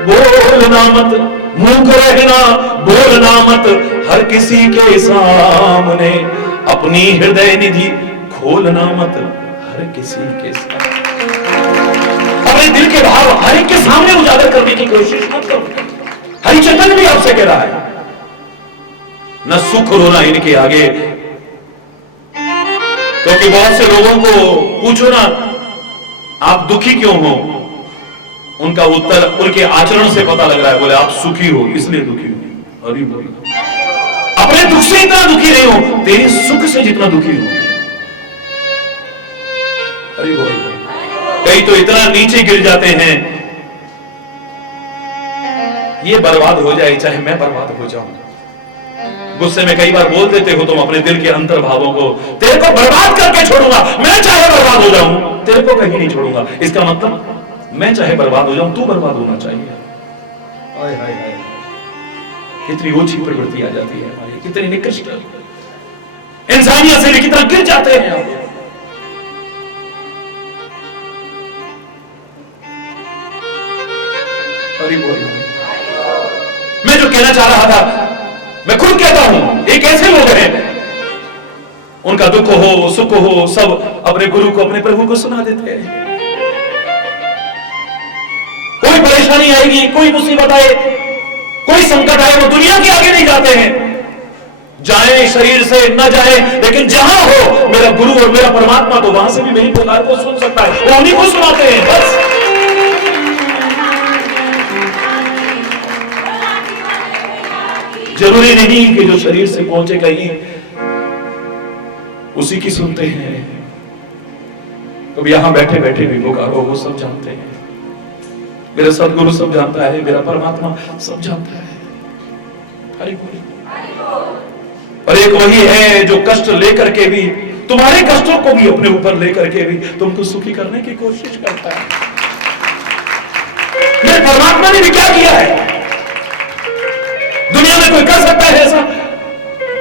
बोलना मत, मूक रहना बोलना मत हर किसी के सामने, अपनी हृदय निधि खोलना मत हर किसी के सामने। अपने दिल के भाव हर एक के सामने उजागर करने की कोशिश मत करो। हरिचंदन भी आपसे कह रहा है, न सुख रोना इनके आगे। क्योंकि बहुत से लोगों को पूछो ना, आप दुखी क्यों हो? उनका उत्तर उनके आचरण से पता लग रहा है। बोले आप सुखी हो इसलिए दुखी हो। अरे बोले अपने दुख से इतना दुखी नहीं हो, तेरे सुख से जितना दुखी हो। अरे बोले कई तो इतना नीचे गिर जाते हैं, ये बर्बाद हो जाए चाहे मैं बर्बाद हो जाऊं। गुस्से में कई बार बोल देते हो तुम अपने दिल के अंतर भावों को, तेरे को बर्बाद करके छोड़ूंगा, मैं चाहे बर्बाद हो जाऊं, तेरे को कहीं नहीं छोड़ूंगा। इसका मतलब मैं चाहे बर्बाद हो जाऊं, तू बर्बाद होना चाहिए। हाय हाय हाय, कितनी ऊंची प्रवृत्ति आ जाती है हमारी, कितनी निकृष्ट इंसानियत से कितना गिर जाते हैं आप। मैं जो कहना चाह रहा था, मैं खुद कहता हूं, एक ऐसे लोग हैं उनका दुख हो सुख हो सब अपने गुरु को, अपने प्रभु को सुना देते हैं। कोई परेशानी आएगी, कोई मुसीबत आए, कोई संकट आए, वो दुनिया के आगे नहीं जाते हैं। जाए शरीर से न जाए, लेकिन जहां हो मेरा गुरु और मेरा परमात्मा, तो वहां से भी मेरी पुकार को सुन सकता है। वो उन्हीं को सुनाते हैं बस। जरूरी नहीं कि जो शरीर से पहुंचे कहीं उसी की सुनते हैं। तो यहां बैठे बैठे भी पुकारो, वो सब जानते हैं। मेरा सदगुरु सब जानता है, मेरा परमात्मा सब जानता है। हरि बोल। और एक वही है जो कष्ट लेकर के भी, तुम्हारे कष्टों को भी अपने ऊपर लेकर के भी तुमको सुखी करने की कोशिश करता है। मेरे परमात्मा ने भी क्या किया है? दुनिया में कोई कर सकता है ऐसा?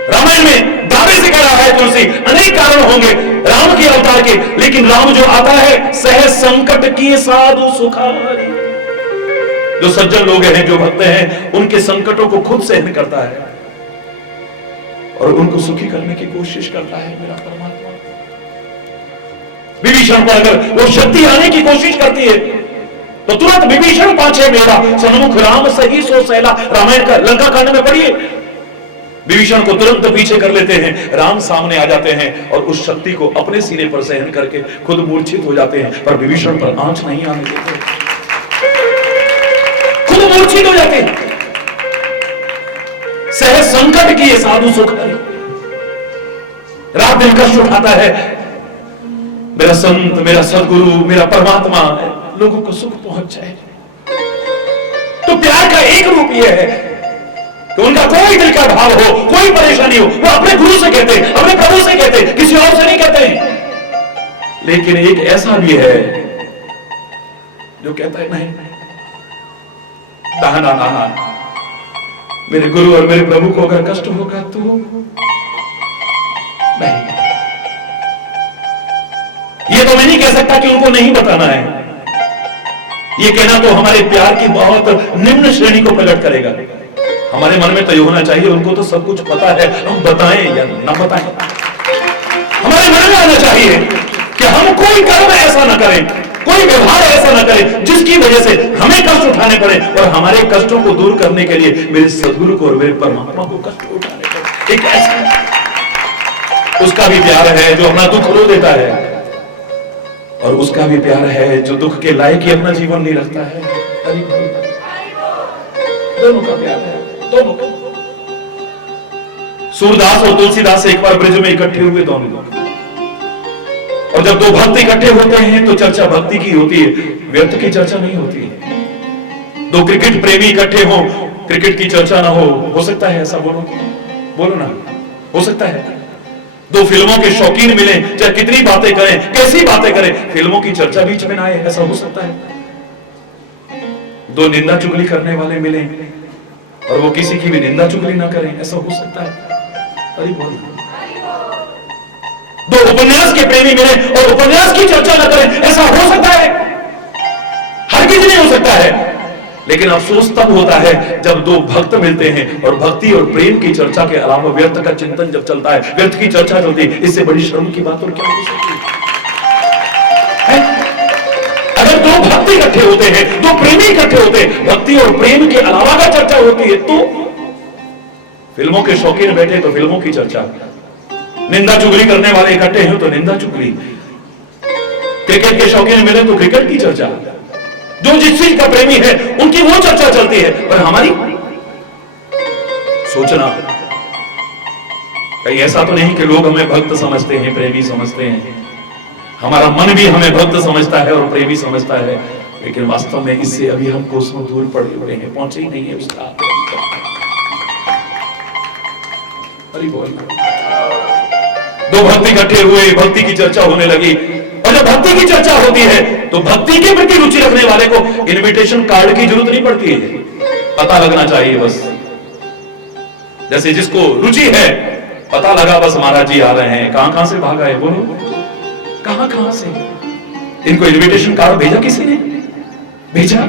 रामायण में दावे से कह रहा है तुलसी, अनेक कारण होंगे राम के अवतार के, लेकिन राम जो आता है सहज संकट किए साधु सुखारी। जो सज्जन लोग हैं, जो भक्त हैं, उनके संकटों को खुद सहन करता है और उनको सुखी करने की कोशिश करता है मेरा परमात्मा। विभीषण पर अगर वो शक्ति आने की कोशिश करती है तो तुरंत विभीषण पाछे मेरा, सन्मुख राम सही सो सहला। रामायण का लंका कांड में पढ़िए, विभीषण को तुरंत पीछे कर लेते हैं, राम सामने आ जाते हैं और उस शक्ति को अपने सीने पर सहन करके खुद मूर्छित हो जाते हैं, पर विभीषण पर आंच नहीं आने देते, खुद मूर्छित हो जाते हैं। सहज संकट की ये साधु सुख है। रात दिन कष्ट उठाता है मेरा संत, मेरा सदगुरु, मेरा परमात्मा लोगों को सुख पहुंच जाए। तो प्यार का एक रूप यह है कि उनका कोई दिल का भाव हो, कोई परेशानी हो, वो अपने गुरु से कहते हैं, अपने प्रभु से कहते हैं, किसी और से नहीं कहते हैं। लेकिन एक ऐसा भी है जो कहता है नहीं, ना ना ना, मेरे गुरु और मेरे प्रभु को अगर कष्ट होगा तो नहीं, ये तो मैं नहीं कह सकता कि उनको नहीं बताना है। ये कहना तो हमारे प्यार की बहुत निम्न श्रेणी को प्रकट करेगा। हमारे मन में तो ये होना चाहिए उनको तो सब कुछ पता है, हम बताएं या ना बताएं। हमारे मन में आना चाहिए कि हम कोई कर्म ऐसा ना करें, कोई व्यवहार ऐसा ना करें जिसकी वजह से हमें कष्ट उठाने पड़े, और हमारे कष्टों को दूर करने के लिए मेरे सदगुरु को और मेरे परमात्मा को कष्ट उठाने पड़े। एक ऐसा उसका भी प्यार है जो अपना दुख रो देता है, और उसका भी प्यार है जो दुख के लायक ही अपना जीवन नहीं रखता है। दोनों का प्यार है, दोनों का। सूरदास और तुलसीदास एक बार ब्रज में इकट्ठे हुए दोनों लोग, और जब दो भक्त इकट्ठे होते हैं तो चर्चा भक्ति की होती है, व्यर्थ की चर्चा नहीं होती है। दो क्रिकेट प्रेमी इकट्ठे हो, क्रिकेट की चर्चा ना हो सकता है ऐसा? बोलो बोलो ना, हो सकता है। दो फिल्मों के शौकीन मिले, चाहे कितनी बातें करें, कैसी बातें करें, फिल्मों की चर्चा बीच में ना आए, ऐसा हो सकता है। दो निंदा चुगली करने वाले मिले और वो किसी की भी निंदा चुगली ना करें, ऐसा हो सकता है? अरे बोल। दो उपन्यास के प्रेमी मिले और उपन्यास की चर्चा ना करें, ऐसा हो सकता है? हर किसी नहीं हो सकता है। लेकिन अफसोस तब होता है जब दो भक्त मिलते हैं और भक्ति और प्रेम की चर्चा के अलावा व्यर्थ का चिंतन जब चलता है, व्यर्थ की चर्चा चलती है। इससे बड़ी शर्म की बात और क्या हो सकती है? अगर दो भक्त इकट्ठे होते हैं, दो प्रेमी इकट्ठे होते हैं, भक्ति और प्रेम के अलावा का चर्चा होती है, तो फिल्मों के शौकीन बैठे तो फिल्मों की चर्चा, निंदा चुगली करने वाले इकट्ठे हैं तो निंदा चुगली, क्रिकेट के शौकीन मिले तो क्रिकेट की चर्चा, जो जिस चीज का प्रेमी है उनकी वो चर्चा चलती है। और हमारी सोचना कहीं ऐसा तो नहीं कि लोग हमें भक्त समझते हैं, प्रेमी समझते हैं। हमारा मन भी हमें भक्त समझता है और प्रेमी समझता है, लेकिन वास्तव में इससे अभी हम कोसों दूर पड़े हुए हैं, पहुंचे ही नहीं है उसका। अरे बोल। दो भक्त इकट्ठे हुए, भक्ति की चर्चा होने लगी, और जब भक्ति की चर्चा होती है तो भक्ति के प्रति रुचि रखने वाले को इनविटेशन कार्ड की जरूरत नहीं पड़ती है, पता लगना चाहिए बस। जैसे जिसको रुचि है, पता लगा बस महाराज जी आ रहे हैं, कहां से भागा है, बोलो कहां से। इनको इनविटेशन कार्ड भेजा किसी ने? भेजा?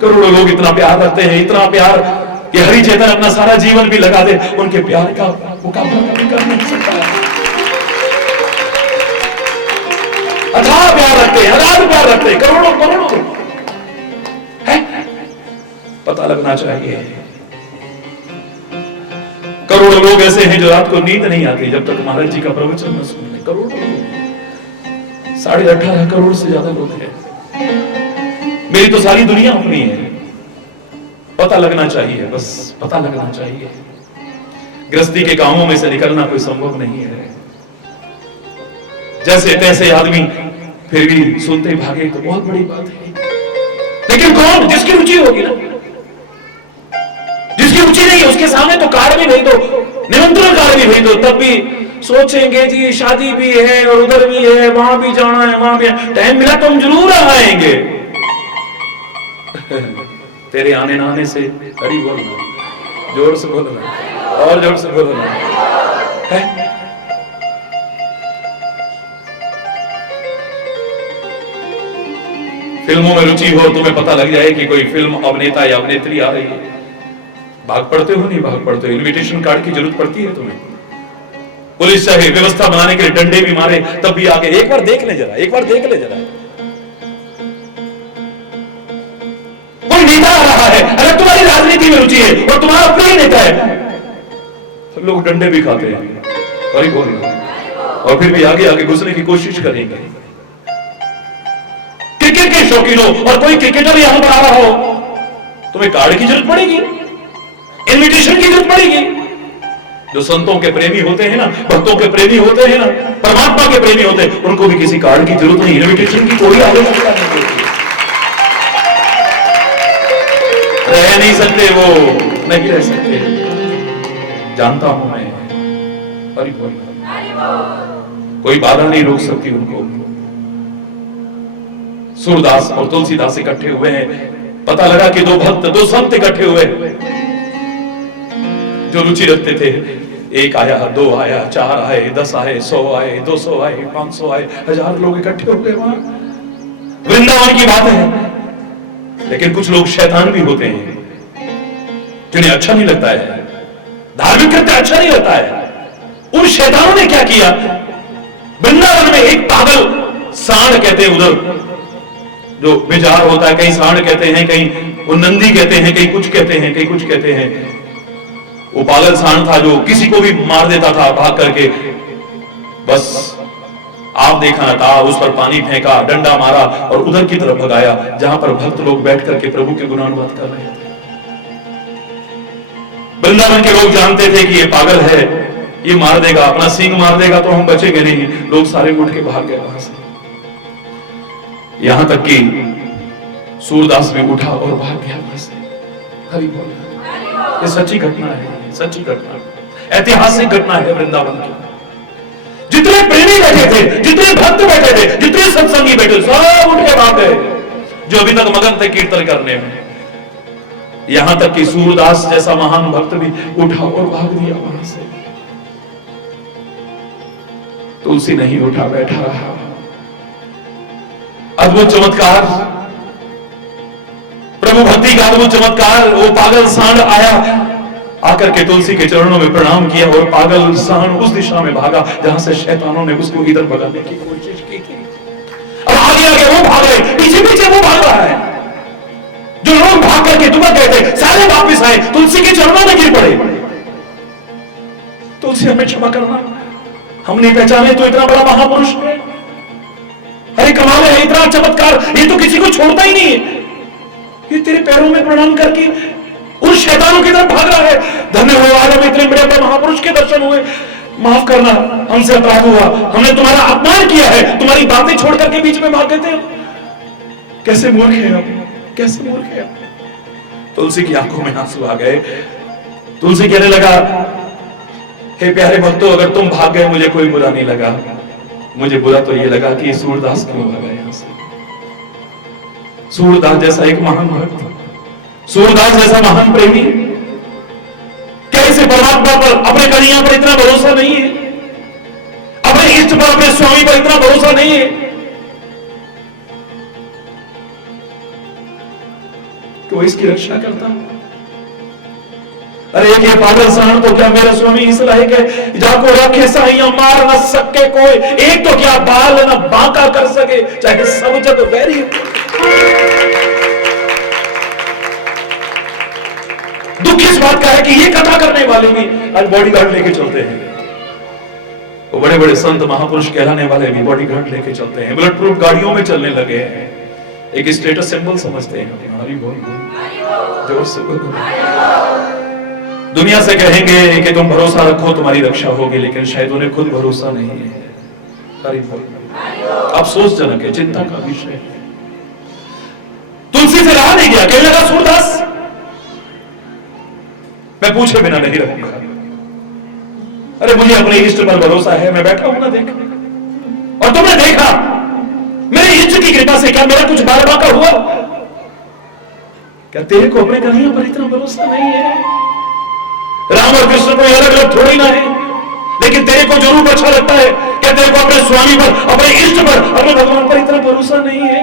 करोड़ों लोग इतना प्यार रखते हैं, इतना प्यार कि हरि चेतन अपना सारा जीवन भी लगा दे, उनके प्यार का मुकाबला कभी कर नहीं सकता। अथाह प्यार रखते हैं, अगाध प्यार रखते हैं, करोड़ों है। पता लगना चाहिए। करोड़ों लोग ऐसे हैं जो रात को नींद नहीं आती जब तक महाराज जी का प्रवचन न सुन ले। करोड़ों लोग, 18.5 करोड़ से ज्यादा लोग हैं। मेरी तो सारी दुनिया अपनी है। पता लगना चाहिए, बस पता लगना चाहिए। गृहस्थी के कामों में से निकलना कोई संभव नहीं है। जैसे तैसे आदमी फिर भी सुनते भागे तो बहुत बड़ी बात है। लेकिन कौन? जिसकी रुचि होगी ना। जिसकी रुचि नहीं है उसके सामने तो कार्ड भी भेज दो, निमंत्रण कार्ड भी भेज दो, तब भी सोचेंगे जी शादी भी है और उधर भी है, वहां भी जाना है, वहां भी टाइम मिला तो हम जरूर आएंगे। तेरे आने ना आने से अरे बोलना, जोर से बोलना, और जोर से बोलना है। फिल्मों में रुचि हो, तुम्हें पता लग जाए कि कोई फिल्म अभिनेता या अभिनेत्री आ रही है, भाग पड़ते हो? नहीं भाग पड़ते हो? इनविटेशन कार्ड की जरूरत पड़ती है तुम्हें? पुलिस चाहे व्यवस्था बनाने के लिए डंडे भी मारे तब भी आगे एक बार देख ले जरा, एक बार देख ले जरा। कोई नेता आ रहा है, अगर तुम्हारी राजनीति में रुचि है और तुम्हारा प्रिय नेता है तो लोग डंडे भी खाते हैं, और और फिर भी आगे आगे घुसने की कोशिश करेंगे। क्रिकेट के शौकीन हो और कोई क्रिकेटर यहां पर आ रहा हो, तुम्हें कार्ड की जरूरत पड़ेगी, इनविटेशन की जरूरत पड़ेगी। जो संतों के प्रेमी होते हैं ना, भक्तों के प्रेमी होते हैं ना, परमात्मा के प्रेमी होते हैं, उनको भी किसी कार्ड की जरूरत नहीं, इनविटेशन की कोई आवश्यकता नहीं होती। रह नहीं सकते वो, नहीं रह सकते, जानता हूं मैं। हरि बोल। कोई बाधा नहीं रोक सकती उनको। सूरदास और तुलसीदास इकट्ठे हुए हैं, पता लगा कि दो भक्त, दो संत इकट्ठे हुए जो रुचि रखते थे। एक आया, दो आया, 4 आए, 10 आए, 100 आए, 200 आए, 500 आए, 1000 लोग इकट्ठे हो गए वहां। वृंदावन की बात है। लेकिन कुछ लोग शैतान भी होते हैं जिन्हें अच्छा नहीं लगता है, धार्मिक कृत्य अच्छा नहीं लगता है। उन शैतानों ने क्या किया, वृंदावन में एक पागल सांड कहते हैं, उधर जो बेजार होता है, कहीं सांड कहते हैं, कहीं वो नंदी कहते हैं, कहीं कुछ कहते हैं, कहीं कुछ कहते हैं। वो पागल सांड था जो किसी को भी मार देता था भाग करके। बस आप देखा था, उस पर पानी फेंका, डंडा मारा और उधर की तरफ भगाया जहां पर भक्त लोग बैठ करके प्रभु के गुणानुवाद कर रहे थे। वृंदावन के लोग जानते थे कि ये पागल है, ये मार देगा, अपना सींग मार देगा तो हम बचेंगे नहीं। लोग सारे उठ के भाग गए वहां से। यहां तक कि सूरदास भी उठा और भाग गया वहां से। हरि बोल। ये सच्ची घटना है, सच्ची घटना, ऐतिहासिक घटना है वृंदावन की। जितने प्रेमी बैठे थे, जितने भक्त बैठे थे, जितने सत्संगी बैठे, सब उठ के भाग गए जो अभी तक मगन थे कीर्तन करने में। यहां तक कि सूरदास जैसा महान भक्त भी उठा और भाग दिया वहां से। तुलसी नहीं उठा, बैठा रहा। अद्भुत चमत्कार, प्रभु भक्ति का अद्भुत चमत्कार। वो पागल सांड आया, आकर के तुलसी के चरणों में प्रणाम किया और पागल सांड उस दिशा में भागा जहां से शैतानों ने उसको इधर भगाने की कोशिश की थी। अब आगे आगे वो भाग रहे, पीछे पीछे वो भाग रहा है। जो लोग भाग करके दुबक गए थे सारे वापिस आए, तुलसी के चरणों में गिर पड़े। तुलसी हमें क्षमा करना, हम नहीं पहचाने तो इतना बड़ा महापुरुष है। अरे कमाल है, इतना चमत्कार, ये तो किसी को छोड़ता ही नहीं है। ये तेरे पैरों में प्रणाम करके उस शैतानों की तरफ भाग रहा है। धन्य हो आज हमें इतने बड़े महापुरुष के दर्शन हुए। माफ करना, हमसे अपराध हुआ, हमने तुम्हारा अपमान किया है, तुम्हारी बातें छोड़ करके बीच में भाग गए थे। कैसे मूर्ख है हम, कैसे मूर्ख है। तुलसी की आंखों में आंसू आ गए। तुलसी कहने लगा, हे प्यारे भक्तों, अगर तुम भाग गए मुझे कोई बुरा नहीं लगा। मुझे बुरा तो ये लगा कि सूरदास क्यों भागा यहां से। सूरदास जैसा एक महान भक्त, सूरदास जैसा महान प्रेमी, क्या इसे परमात्मा पर, अपने कन्हैया पर इतना भरोसा नहीं है? अपने इष्ट पर, अपने स्वामी पर इतना भरोसा नहीं है कि वो इसकी रक्षा करता? अरे एक ये पागल सांड तो क्या मेरा स्वामी इस लायक है जाको रखे साइया मार न सके कोई। एक तो क्या बाल न बांका कर सके, चाहे सब जग वैरी। दुख इस बात का है कि ये कथा करने वाले भी आज बॉडीगार्ड लेके चलते हैं। वो बड़े बड़े संत महापुरुष कहलाने वाले भी बॉडीगार्ड लेके चलते हैं, बुलेट प्रूफ गाड़ियों में चलने लगे हैं। एक स्टेटस सिंबल समझते हैं। हमारी बोल जोर से दुनिया से कहेंगे कि तुम भरोसा रखो तुम्हारी रक्षा होगी, लेकिन शायद उन्हें खुद भरोसा नहीं है। अफसोसजनक है, चिंता का विषय। तुलसी से रहा नहीं गया, कहने लगा सूरदास मैं पूछे बिना नहीं रहूंगा। अरे मुझे अपने इष्ट पर भरोसा है, मैं बैठा हूं ना देख, और तुमने देखा मेरे इष्ट की कृपा से क्या मेरा कुछ बार बाका हुआ? क्या तेरे को अपने कन्हैया पर इतना भरोसा नहीं है? राम और कृष्ण को अलग अलग थोड़ी ना है, लेकिन तेरे को जरूर अच्छा लगता है। क्या तेरे को अपने स्वामी पर, अपने इष्ट पर, अपने भगवान पर इतना भरोसा नहीं है?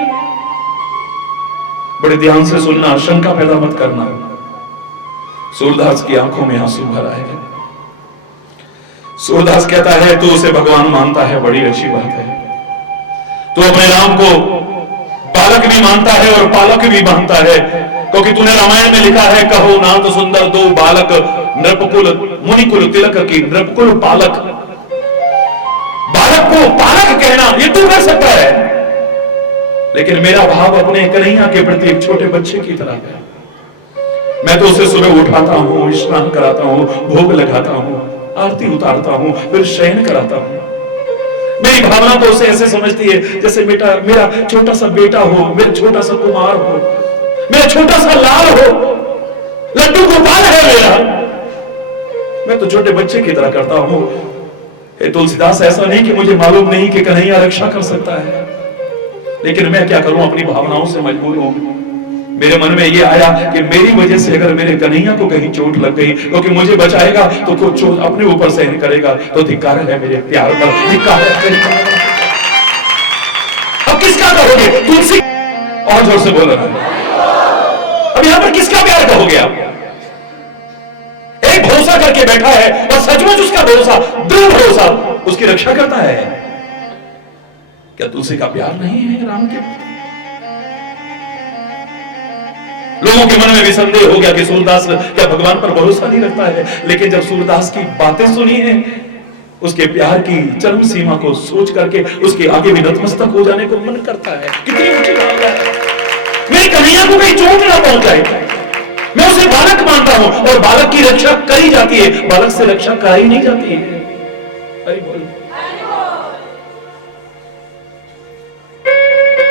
बड़े ध्यान से सुनना, शंका पैदा मत करना। सूरदास की आंखों में आंसू भरा है। सूरदास कहता है तू उसे भगवान मानता है, बड़ी अच्छी बात है। तू अपने राम को बालक भी मानता है और पालक भी मानता है, क्योंकि तूने रामायण में लिखा है कहो नाथ सुंदर दो बालक, नृपकुल मुनिकुल तिलक की नृपकुल पालक। बालक को पालक कहना ये तू कर सकता है, लेकिन मेरा भाव अपने कन्हैया के प्रति एक छोटे बच्चे की तरह है। मैं तो उसे सुबह उठाता हूं, स्नान कराता हूं, भोग लगाता हूं, आरती उतारता हूं, फिर शयन कराता हूं। मेरी भावना तो उसे ऐसे समझती है जैसे मेरा छोटा सा बेटा हो, मेरा छोटा सा कुमार हो, मेरा छोटा सा लाल हो, लड्डू गोपाल है मेरा। मैं तो छोटे बच्चे की तरह करता हूं। हे तुलसीदास, ऐसा नहीं कि मुझे मालूम नहीं कि कन्हैया रक्षा कर सकता है, लेकिन मैं क्या करूं, अपनी भावनाओं से मजबूर हूं। मेरे मन में यह आया कि मेरी वजह से अगर मेरे कन्हैया को कहीं चोट लग गई, क्योंकि मुझे बचाएगा तो कुछ चोट अपने ऊपर सहन करेगा, तो धिक्कार है मेरे प्यार पर, धिक्कार है। अब किसका कहोगे? तुलसी और जोर से बोलो ना। अब यहां पर किसका प्यार कहोगे आप? एक भरोसा करके बैठा है और सचमुच उसका भरोसा, दृढ़ भरोसा उसकी रक्षा करता है। क्या तुलसी का प्यार नहीं है राम के? लोगों के मन में भी संदेह हो गया कि सूरदास क्या भगवान पर भरोसा नहीं रखता है, लेकिन जब सूरदास की बातें सुनी है, उसके प्यार की चरम सीमा को सोच करके उसके आगे भी नतमस्तक हो जाने को मन करता है। कितनी ऊंची बात है। मेरे कन्हैया को कहीं चोट ना पहुंच जाए। मैं उसे बालक मानता हूं और बालक की रक्षा करी जाती है, बालक से रक्षा कराई नहीं जाती है। अरे बोल,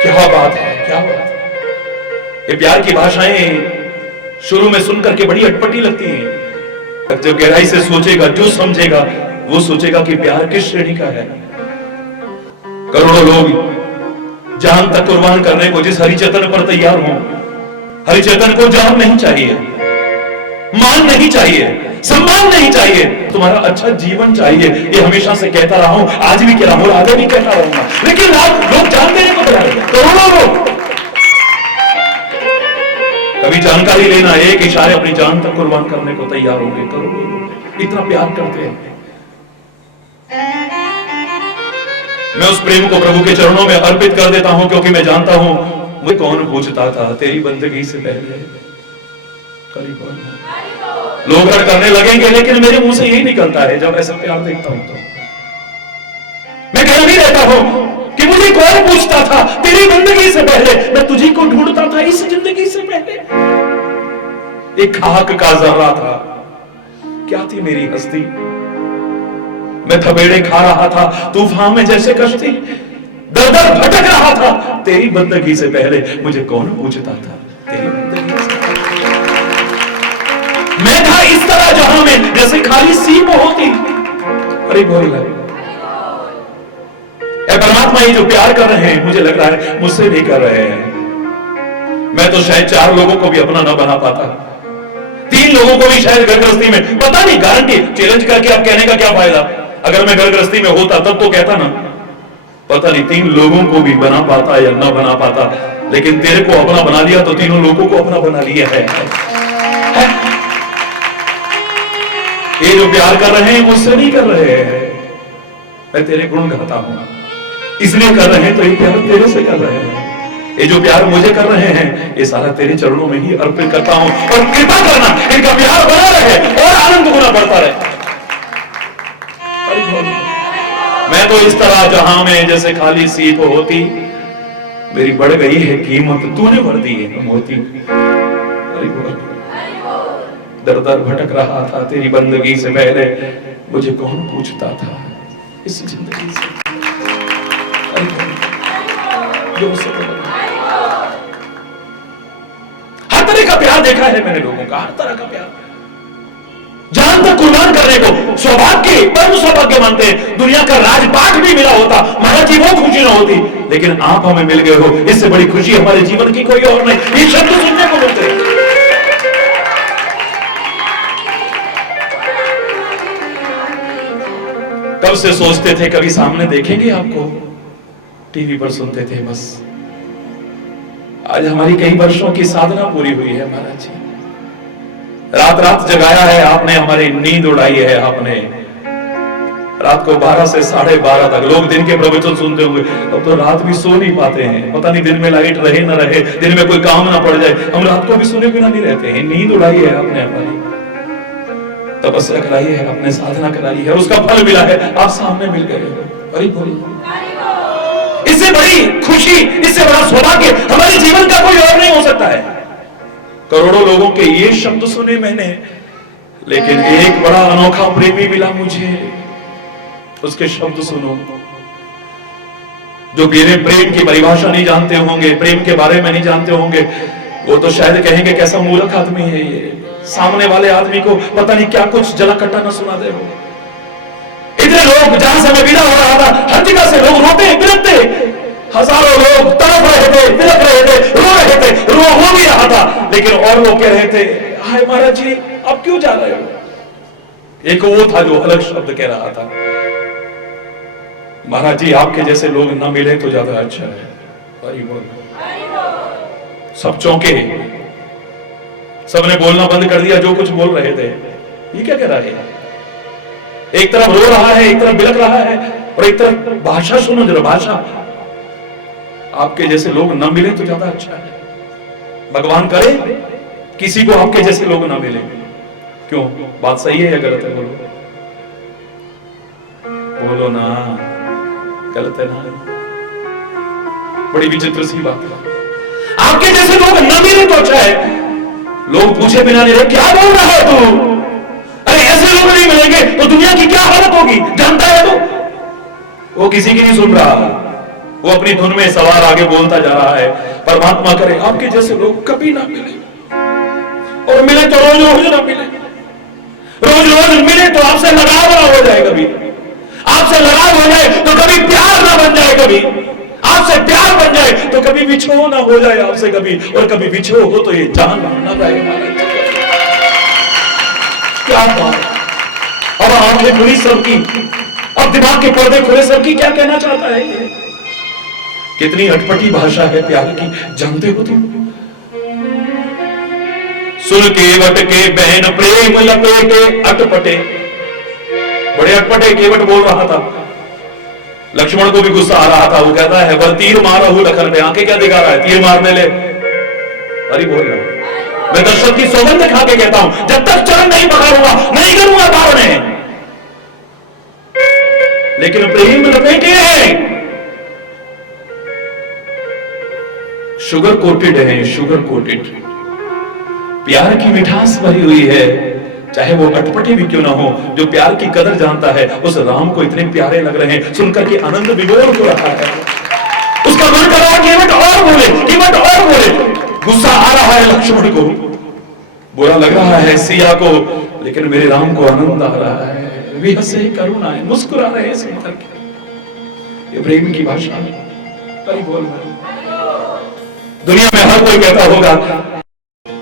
क्या बात है, क्या बात है। ये प्यार की भाषाएं शुरू में सुनकर के बड़ी अटपटी लगती हैं। जब गहराई से सोचेगा, जो समझेगा वो सोचेगा कि प्यार किस श्रेणी का है। करोड़ों लोग जान तक कुर्बान करने को जिस हरिचेतन पर तैयार हों, हरिचेतन को जान नहीं चाहिए, मान नहीं चाहिए, सम्मान नहीं चाहिए, तुम्हारा अच्छा जीवन चाहिए। ये हमेशा से कहता रहा हूं, आज भी कह रहा हूं, आगे भी कहता रहूंगा। लेकिन लोग जान देने को तैयार है, करोड़ों लोग। कभी जानकारी लेना, एक इशारे अपनी जान तक कुर्बान करने को तैयार होंगे। करोड़ों लोग इतना प्यार करते हैं। मैं उस प्रेम को प्रभु के चरणों में अर्पित कर देता हूं, क्योंकि मैं जानता हूं मुझे कौन पूछता था तेरी बंदगी से पहले। लोग अड़ करने लगेंगे, लेकिन मेरे मुंह से यही निकलता है जब ऐसा प्यार देखता हूं। तो मैं कह भी रहता हूं कि मुझे कौन पूछता था तेरी बंदगी से पहले, मैं तुझी को ढूंढता था इस जिंदगी से पहले। एक खाक का जर्रा था, क्या थी मेरी हस्ती। मैं थपेड़े खा रहा था तूफान में जैसे कश्ती, दर दर भटक रहा था। तेरी बंदगी से पहले मुझे कौन पूछता था तेरी बंदगी से। मैं था इस तरह जहां में जैसे खाली सीप होती। अरे बोल रहे परमात्मा, ये जो प्यार कर रहे हैं, मुझे लग रहा है मुझसे भी कर रहे हैं। मैं तो शायद 4 लोगों को भी अपना ना बना पाता, 3 लोगों को भी शायद घर गृहस्थी में, पता नहीं, गारंटी चैलेंज करके आप कहने का क्या फायदा। अगर मैं घर गृहस्थी में होता तब तो कहता ना, पता नहीं 3 लोगों को भी बना पाता या ना बना पाता। लेकिन तेरे को अपना बना लिया तो 3 लोगों को अपना बना लिया है। ये जो प्यार कर रहे हैं मुझसे नहीं कर रहे हैं, मैं तेरे गुण गाता हूं इसलिए कर रहे हैं, तो ये प्यार तेरे से कर रहे हैं। ये जो प्यार मुझे कर रहे हैं, ये सारा तेरे चरणों में ही अर्पित करता हूं। और कृपा करना इनका प्यार बना रहे और आनंद गुना बढ़ता रहे। मैं तो इस तरह जहां में जैसे खाली सीप होती, मेरी बढ़ गई है कीमत, तूने भर दी है मोती। दर दर भटक रहा था तेरी बंदगी से पहले, मुझे कौन पूछता था इस जिंदगी से। हर तरह का प्यार देखा है मैंने लोगों का, हर तरह का प्यार, जान तक कुर्बान करने को सौभाग्य, परम सौभाग्य मानते हैं। दुनिया का राजपाट भी मिला होता, महाराज जी वो खुशी ना होती, लेकिन आप हमें मिल गए हो, इससे बड़ी खुशी हमारे जीवन की कोई और नहीं। ये शब्द सुनने को मिलते हैं। कब से सोचते थे कभी सामने देखेंगे आपको, टीवी पर सुनते थे बस। आज हमारी कई वर्षों की साधना पूरी हुई है महाराज जी। रात रात जगाया है आपने, हमारी नींद उड़ाई है आपने। रात को 12 से 12:30 तक लोग दिन के प्रवचन सुनते हुए अब तो रात भी सो नहीं पाते हैं। पता नहीं दिन में लाइट रहे ना रहे, दिन में कोई काम ना पड़ जाए, हम रात को भी सोने बिना नहीं रहते हैं। नींद उड़ाई है आपने, हमारी तपस्या कराई है, आपने साधना कराई है, और उसका फल मिला है, आप सामने मिल गए हो। अरे बोलो, इससे बड़ी खुशी, इससे बड़ा सौभाग्य हमारे जीवन का कोई और नहीं हो सकता है। करोड़ों लोगों के ये शब्द सुने मैंने, लेकिन एक बड़ा अनोखा प्रेमी मिला मुझे, उसके शब्द सुनो। जो मेरे प्रेम की परिभाषा नहीं जानते होंगे, प्रेम के बारे में नहीं जानते होंगे, वो तो शायद कहेंगे कैसा मूर्ख आदमी है ये, सामने वाले आदमी को पता नहीं क्या कुछ जला कट्टा ना सुना दे हो। इतने लोग, जहां से मैं विदा हो रहा था, हर जगह से लोग रोते बिलखते, हजारों लोग तड़प रहे थे, बिलख रहे थे, रो रहे थे, हो भी रहा था, लेकिन और लोग कह रहे थे, हाय महाराज जी आप क्यों जा रहे हो। एक वो था जो अलग शब्द कह रहा था, महाराज जी आपके जैसे लोग ना मिले तो ज्यादा अच्छा है। सब चौंके, सबने बोलना बंद कर दिया जो कुछ बोल रहे थे। ये क्या कह रहा है, एक तरफ रो रहा है, एक तरफ बिलख रहा है, और एक तरफ भाषा सुनो जरा, भाषा, आपके जैसे लोग ना मिले तो ज्यादा अच्छा है। भगवान करे किसी को आपके जैसे लोग ना मिले। क्यों, बात सही है या गलत है, बोलो बोलो ना, गलत है ना। बड़ी विचित्र सी बात है, आपके जैसे लोग ना मिले तो अच्छा है। लोग पूछे बिना नहीं रहे, क्या बोल रहा है तू, अरे ऐसे लोग नहीं मिलेंगे तो दुनिया की क्या हालत होगी, जानता है तू। वो किसी की नहीं सुन रहा, वो अपनी धुन में सवार आगे बोलता जा रहा है। परमात्मा करे आपके जैसे लोग कभी ना मिले, और मिले तो रोज रोज ना मिले, रोज रोज मिले तो आपसे लगाव ना हो जाए, कभी आपसे लगाव हो जाए तो कभी प्यार ना बन जाए, कभी आपसे प्यार बन जाए तो कभी बिछो ना हो जाए आपसे कभी, और कभी बिछो हो तो ये जान ना जाए। क्या बात, अब आंखें खुली सबकी, अब दिमाग के पर्दे खुले सबकी, क्या कहना चाहता है ये। कितनी अटपटी भाषा है प्यार की, जानते हो तुम। सुन केवट के बहन प्रेम लपेटे अटपटे, बड़े अटपटे केवट बोल रहा था। लक्ष्मण को भी गुस्सा आ रहा था, वो कहता है बर तीर मारा हूं लखन पे, आंखें क्या दिखा रहा है, तीर मारने ले। अरे बोल रहा, मैं दशरथ की सौगंध खा के कहता हूं, जब तक चरण नहीं पकड़ूंगा नहीं करूंगा धारणे। लेकिन प्रेम लपेटे हैं, शुगर कोटेड है, शुगर कोटेड, प्यार की मिठास भरी हुई है। चाहे वो अटपटे भी क्यों ना हो, जो प्यार की कदर जानता है उस राम को इतने प्यारे लग रहे हैं, सुनकर के आनंद विभोर हो रहा है। उसका मन कर रहा है केवट और बोले, केवट और बोले। गुस्सा आ रहा है लक्ष्मण को, बुरा लग रहा है सिया को, लेकिन मेरे राम को आनंद आ रहा है, वे हंसे करुणा है, मुस्कुरा रहे हैं सुनकर के। ये प्रेम की भाषा है। बोल, दुनिया में हर कोई कहता होगा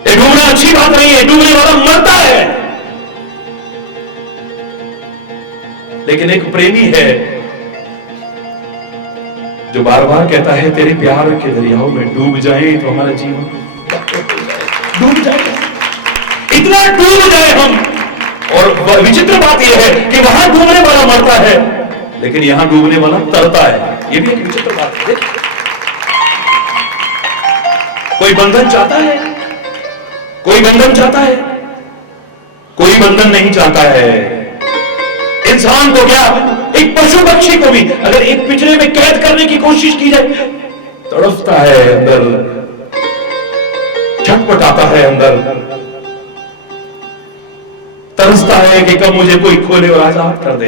ये डूबना अच्छी बात नहीं है, डूबने वाला मरता है। लेकिन एक प्रेमी है जो बार बार कहता है तेरे प्यार के दरियाओं में डूब जाए तो हमारा जीवन डूब जाए, इतना डूब जाए हम। और विचित्र बात यह है कि वहां डूबने वाला मरता है, लेकिन यहां डूबने वाला तरता है। यह भी एक विचित्र बात है। कोई बंधन चाहता है, कोई बंधन चाहता है, कोई बंधन नहीं चाहता है। इंसान को क्या, एक पशु पक्षी को भी अगर एक पिंजरे में कैद करने की कोशिश की जाए, तड़पता है अंदर, छटपटाता है अंदर, तरसता है कि कब मुझे कोई खोले और आजाद कर दे।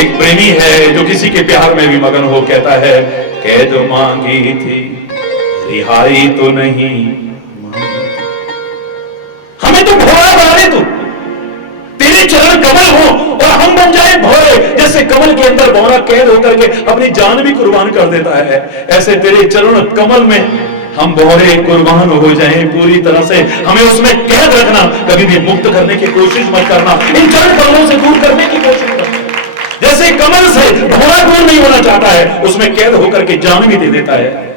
एक प्रेमी है जो किसी के प्यार में भी मगन हो, कहता है कैद मांगी थी रिहाई तो नहीं मांगी, हमें तो भोला बना दे तू, तेरे चरण कमल हो और हम बन जाए भोरे। जैसे कमल के अंदर भौरा कैद होकर के अपनी जान भी कुर्बान कर देता है, ऐसे तेरे चरण कमल में हम भौरे कुर्बान हो जाएं पूरी तरह से। हमें उसमें कैद रखना, कभी भी मुक्त करने की कोशिश मत करना, इन चरण कमलों से दूर करने की कोशिश करना। जैसे कमल से भौरा दूर नहीं होना चाहता है, उसमें कैद होकर के जान भी दे देता है।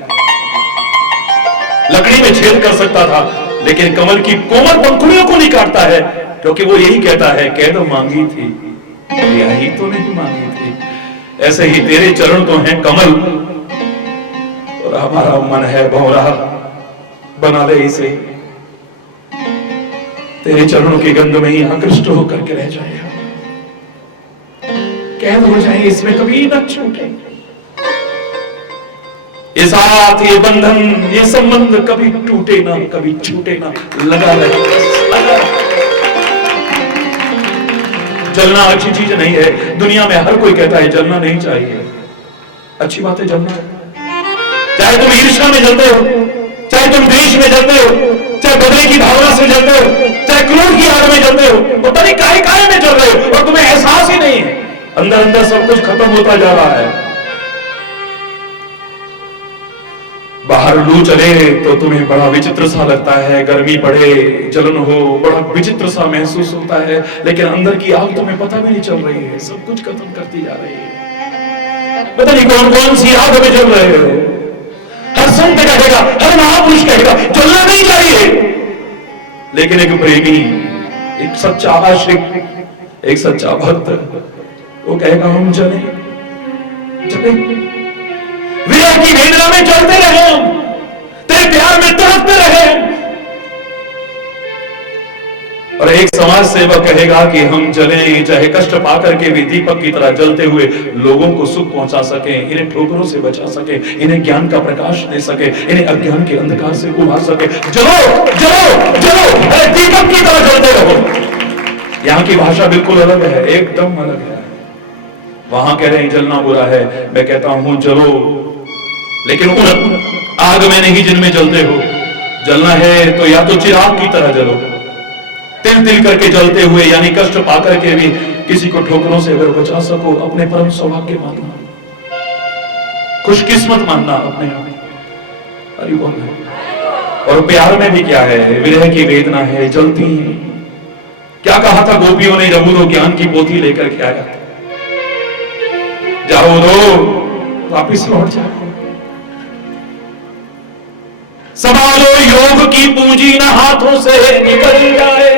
लकड़ी में छेद कर सकता था, लेकिन कमल की कोमल पंखुड़ियों को नहीं काटता है, क्योंकि वो यही कहता है कैद मांगी थी रिहाई तो नहीं मांगी थी। ऐसे ही तेरे चरण तो हैं कमल और हमारा मन है भौरा, बना ले इसे, तेरे चरणों की गंध में ही आकृष्ट होकर के रह जाए, कैद हो जाए, इसमें कभी न छूटे। ये साथ, ये बंधन, ये संबंध कभी टूटे ना, कभी छूटे ना, लगा रहे, लगा रहे। जलना अच्छी चीज नहीं है। दुनिया में हर कोई कहता है जलना नहीं चाहिए, अच्छी बात है जलना। चाहे तुम ईर्ष्या में जलते हो, चाहे तुम द्वेष में जलते हो, चाहे बदले की भावना से जलते हो, चाहे क्रोध की आग में जलते हो, पता नहीं काय में जल रहे हो और तुम्हें एहसास ही नहीं है। अंदर अंदर सब कुछ खत्म होता जा रहा है। बाहर लू चले तो तुम्हें बड़ा विचित्र सा लगता है, गर्मी पड़े, जलन हो, बड़ा विचित्र सा महसूस होता है, लेकिन अंदर की आग तुम्हें पता भी नहीं चल रही है, सब कुछ खत्म करती जा रही है। पता नहीं कौन कौन सी आग में जल रहे हो। हर संत कहेगा, हर महापुरुष कहेगा जलना नहीं चाहिए, लेकिन एक प्रेमी, एक सच्चा आशिक, एक सच्चा भक्त, वो कहेगा हम जले जले, विरह की वेदना में चलते रहे, तेरे प्यार में तड़पते रहे। और एक समाज सेवक कहेगा कि हम जलें, चाहे कष्ट पाकर के भी दीपक की तरह जलते हुए लोगों को सुख पहुंचा सके, इन्हें ठोकरों से बचा सके, इन्हें ज्ञान का प्रकाश दे सके, इन्हें अज्ञान के अंधकार से उबार सके। जलो जलो जलो, अरे दीपक की तरह जलते रहो। यहां की भाषा बिल्कुल अलग है, एकदम अलग है। वहां कह रहे हैं जलना बुरा है, मैं कहता हूं जलो, लेकिन उन आग में नहीं जिनमें जलते हो। जलना है तो या तो चिराग की तरह जलो, तिल तिल करके जलते हुए, यानी कष्ट पाकर के भी किसी को ठोकरों से अगर बचा सको, अपने परम सौभाग्य मानना, खुशकिस्मत मानना अपने आप। अरे बोल है। और प्यार में भी क्या है, विरह की वेदना है, जलती है। क्या कहा था गोपियों ने जब वो ज्ञान की पोथी लेकर के आया, जाओ दो वापिस लौट जाओ, संभालो योग की पूंजी न हाथों से निकल जाए,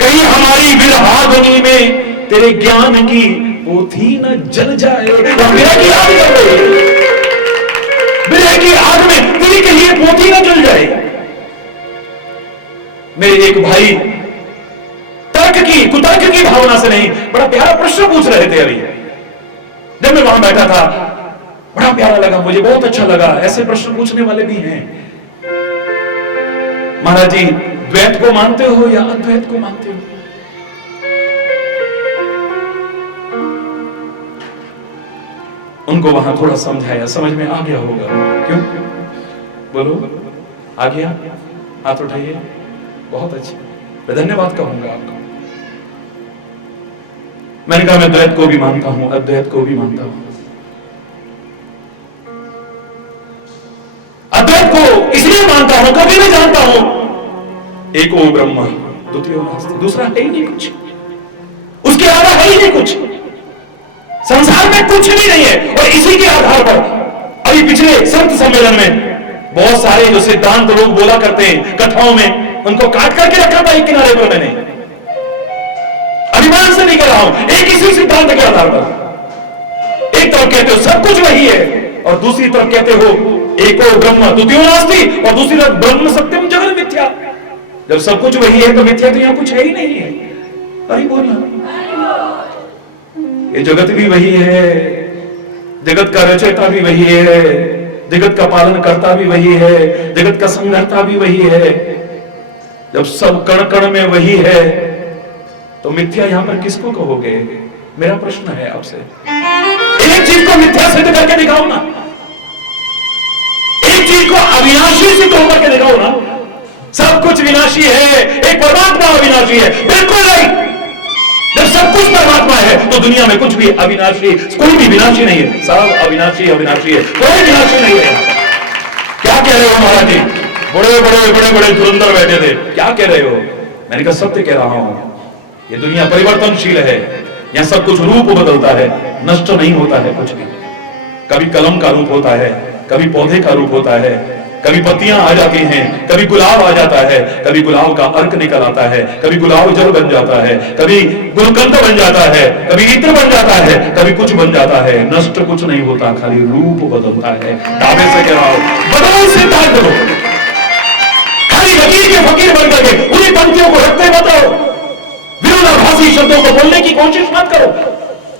कहीं हमारी विरहाग्नि में तेरे ज्ञान की पोथी न जल जाए। विरह की आग जल रही है, विरह की आग में तेरी कहीं पोथी न जल जाए। मेरे एक भाई कुतर्क की भावना से नहीं, बड़ा प्यारा प्रश्न पूछ रहे थे अभी जब मैं वहां बैठा था, बड़ा प्यारा लगा मुझे, बहुत अच्छा लगा। ऐसे प्रश्न पूछने वाले भी हैं। महाराज जी, द्वैत को मानते हो या अद्वैत को मानते हो? उनको वहां थोड़ा समझाया, समझ में आ गया होगा। क्यों बोलो, आ गया? हाथ उठाइए। बहुत अच्छे, मैं धन्यवाद कहूंगा आपको। मैंने कहा मैं द्वैत को भी मानता हूं, अद्वैत को भी मानता हूं। अद्वैत को इसलिए मानता हूं क्योंकि मैं जानता हूं एको ब्रह्म द्वितीयो नास्ति, दूसरा है ही नहीं कुछ, उसके अलावा है ही नहीं कुछ, संसार में कुछ भी नहीं है। और इसी के आधार पर अभी पिछले संत सम्मेलन में बहुत सारे जो सिद्धांत लोग बोला करते हैं कथाओं में, उनको काट करके रखा था एक किनारे पर। मैंने अभिमान से नहीं कर रहा हूं, एक इसी सिद्धांत के आधार पर। एक तरफ कहते हो सब कुछ वही है, और दूसरी तरफ कहते हो एको ब्रह्म द्वितीयो नास्ति, और दूसरी तरफ ब्रह्म सत्यम जगत मिथ्या। जब सब कुछ वही है तो मिथ्या तो यहां कुछ है ही नहीं है। अरे बोलना, ये जगत भी वही है, जगत का रचयिता भी वही है, जगत का पालन करता भी वही है, जगत का संघर्ता भी वही है। जब सब कण कण में वही है तो मिथ्या यहां पर किसको कहोगे? मेरा प्रश्न है आपसे। एक चीज को मिथ्या सिद्ध करके दिखाओ ना, एक चीज को अविनाशी सिद्ध होकर के दिखाओ ना। सब कुछ विनाशी है, एक परमात्मा अविनाशी है, बिल्कुल नहीं। जब सब कुछ परमात्मा है तो दुनिया में कुछ भी अविनाशी, कोई भी विनाशी नहीं है, सब अविनाशी अविनाशी है, कोई विनाशी नहीं है। क्या कह रहे हो महाराज जी? बड़े बड़े बड़े बड़े धुरंधर बैठे थे, क्या कह रहे हो? मैंने कहा सत्य कह रहा हूं, ये दुनिया परिवर्तनशील है, यहां सब कुछ रूप बदलता है, नष्ट नहीं होता है कुछ भी। कभी कलम का रूप होता है, कभी पौधे का रूप होता है, कभी पत्तियां आ जाती हैं, कभी गुलाब आ जाता है, कभी गुलाब का अर्क निकल आता है, कभी गुलाब जल बन जाता है, कभी गुलकंद बन जाता है, कभी इत्र बन जाता है, कभी कुछ बन जाता है। नष्ट कुछ नहीं होता, खाली रूप बदलता है। दावे से कह रहा हूं, बदलो सिद्धांत करो, खाली लकीर के फकीर बन करके उन्हीं पंक्तियों को रखते मत रहो, विरोधाभासी शब्दों को बोलने की कोशिश मत करो।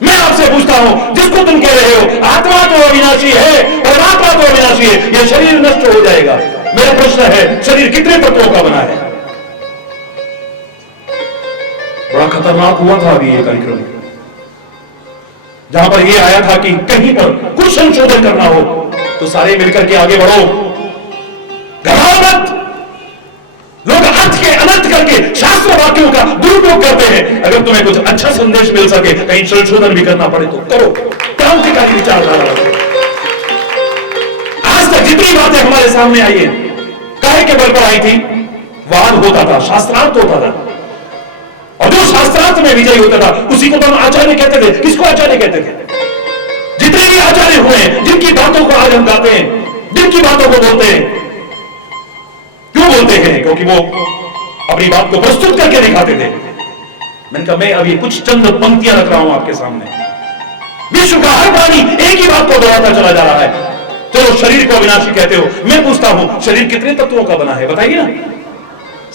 मैं आपसे पूछता हूं, जिसको तुम कह रहे हो आत्मा तो अविनाशी है, परमात्मा तो अविनाशी है, यह शरीर नष्ट हो जाएगा। मेरा प्रश्न है, शरीर कितने तत्वों का बना है? बड़ा खतरनाक हुआ था अभी ये कार्यक्रम, जहां पर ये आया था कि कहीं पर कुछ संशोधन करना हो तो सारे मिलकर के आगे बढ़ो, घबराओ मत। लोग अर्थ के अनर्थ करके शास्त्र वाक्यों का दुरुपयोग करते हैं। अगर तुम्हें कुछ अच्छा संदेश मिल सके, कहीं संशोधन भी करना पड़े तो करो, क्रांतिकारी विचारधारा। आज तक जितनी बातें हमारे सामने आई है, काहे के बल पर आई थी? वाद होता था, शास्त्रार्थ होता था, और जो शास्त्रार्थ में विजयी होता था उसी को तो हम आचार्य कहते थे। किसको आचार्य कहते थे? जितने भी आचार्य हुए हैं, जिनकी बातों को आज हम गाते हैं, जिनकी बातों को बोलते हैं, क्यों बोलते हैं? क्योंकि वो अपनी बात को प्रस्तुत करके दिखाते थे। मैंने कहा मैं अभी कुछ चंद पंक्तियां रख रहा हूं आपके सामने। विश्व का हर प्राणी एक ही बात को दोहराता चला जा रहा है। चलो शरीर को अविनाशी कहते हो, मैं पूछता हूं शरीर कितने तत्वों का बना है? बताइए ना,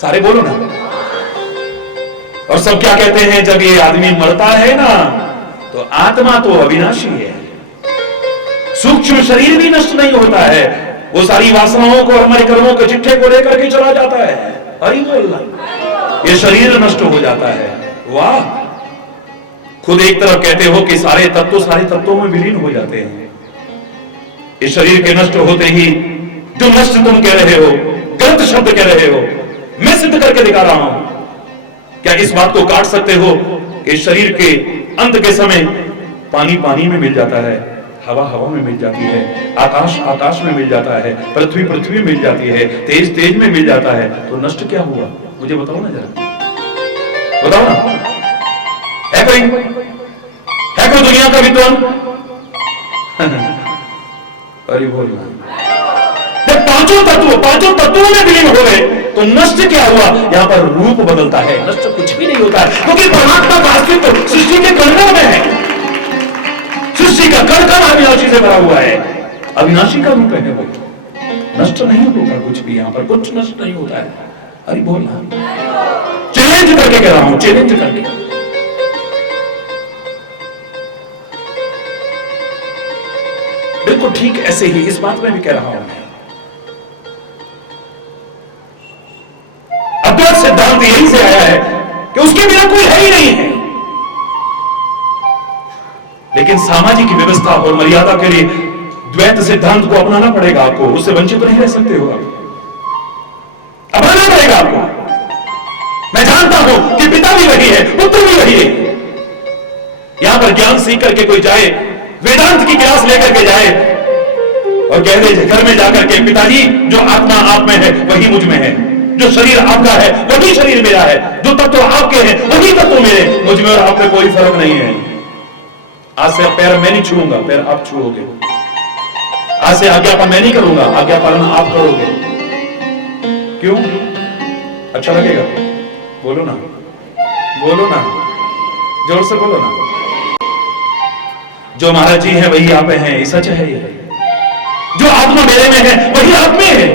सारे बोलो ना। और सब क्या कहते हैं? जब ये आदमी मरता है ना तो आत्मा तो अविनाशी है, सूक्ष्म शरीर भी नष्ट नहीं होता है, वो सारी वासनाओं को, हमारे कर्मों के चिट्ठे को लेकर के चला जाता है। हरि बोलना, ये शरीर नष्ट हो जाता है। वाह, खुद एक तरफ कहते हो कि सारे तत्वों में विलीन हो जाते हैं। इस शरीर के नष्ट होते ही जो नष्ट तुम कह रहे हो, गलत शब्द कह रहे हो, मैं सिद्ध करके दिखा रहा हूं। क्या इस बात को काट सकते हो कि शरीर के अंत के समय पानी पानी में मिल जाता है, हवा हवा में मिल जाती है, आकाश आकाश में मिल जाता है, पृथ्वी पृथ्वी में मिल जाती है, तेज तेज में मिल जाता है, तो नष्ट क्या हुआ? मुझे बताओ ना जरा, बताओ ना। है कोई दुनिया का विद्वान? अरे बोलना। जब पांचों तत्वों में विलीन हो गए तो नष्ट क्या हुआ? यहां पर रूप बदलता है, नष्ट कुछ भी नहीं होता है, क्योंकि परमात्मा का अस्तित्व सृष्टि के कणों में है। सृष्टि का कण कण अविनाशी से भरा हुआ है, अविनाशी का रूप है वो, नष्ट नहीं होता कुछ भी, यहां पर कुछ नष्ट नहीं होता है। अरे बोलना, चैलेंज करके कह रहा हूं, चैलेंज करके। बिल्कुल ठीक ऐसे ही इस बात में भी कह रहा हूं। अद्वैत सिद्धांत यही से आया है कि उसके बिना कोई है ही नहीं है, लेकिन सामाजिक व्यवस्था और मर्यादा के लिए द्वैत सिद्धांत को अपनाना पड़ेगा आपको, उससे वंचित नहीं रह सकते हो, अपनाना पड़ेगा आपको। मैं जानता हूं कि पिता भी वही है, पुत्र भी वही है। यहां पर ज्ञान सीख करके कोई जाए, वेदांत की क्लास लेकर के जाए और कह दे घर में जाकर के, पिताजी जो आत्मा आप में है वही मुझ में है, जो शरीर आपका है वही शरीर मेरा है, जो तत्व आपके हैं वही तत्व मेरे, मुझ में और आप में कोई फर्क नहीं है। आज से पैर मैं नहीं छूऊंगा, पैर आप छूओगे। आज से आज्ञा पालन मैं नहीं करूंगा, आज्ञा पालन आप करोगे। क्यों? अच्छा लगेगा? बोलो ना, बोलो ना, जोर से बोलो ना। जो महाराज जी है वही आप में है, सच है ये। जो आत्मा मेरे में है वही आप में है।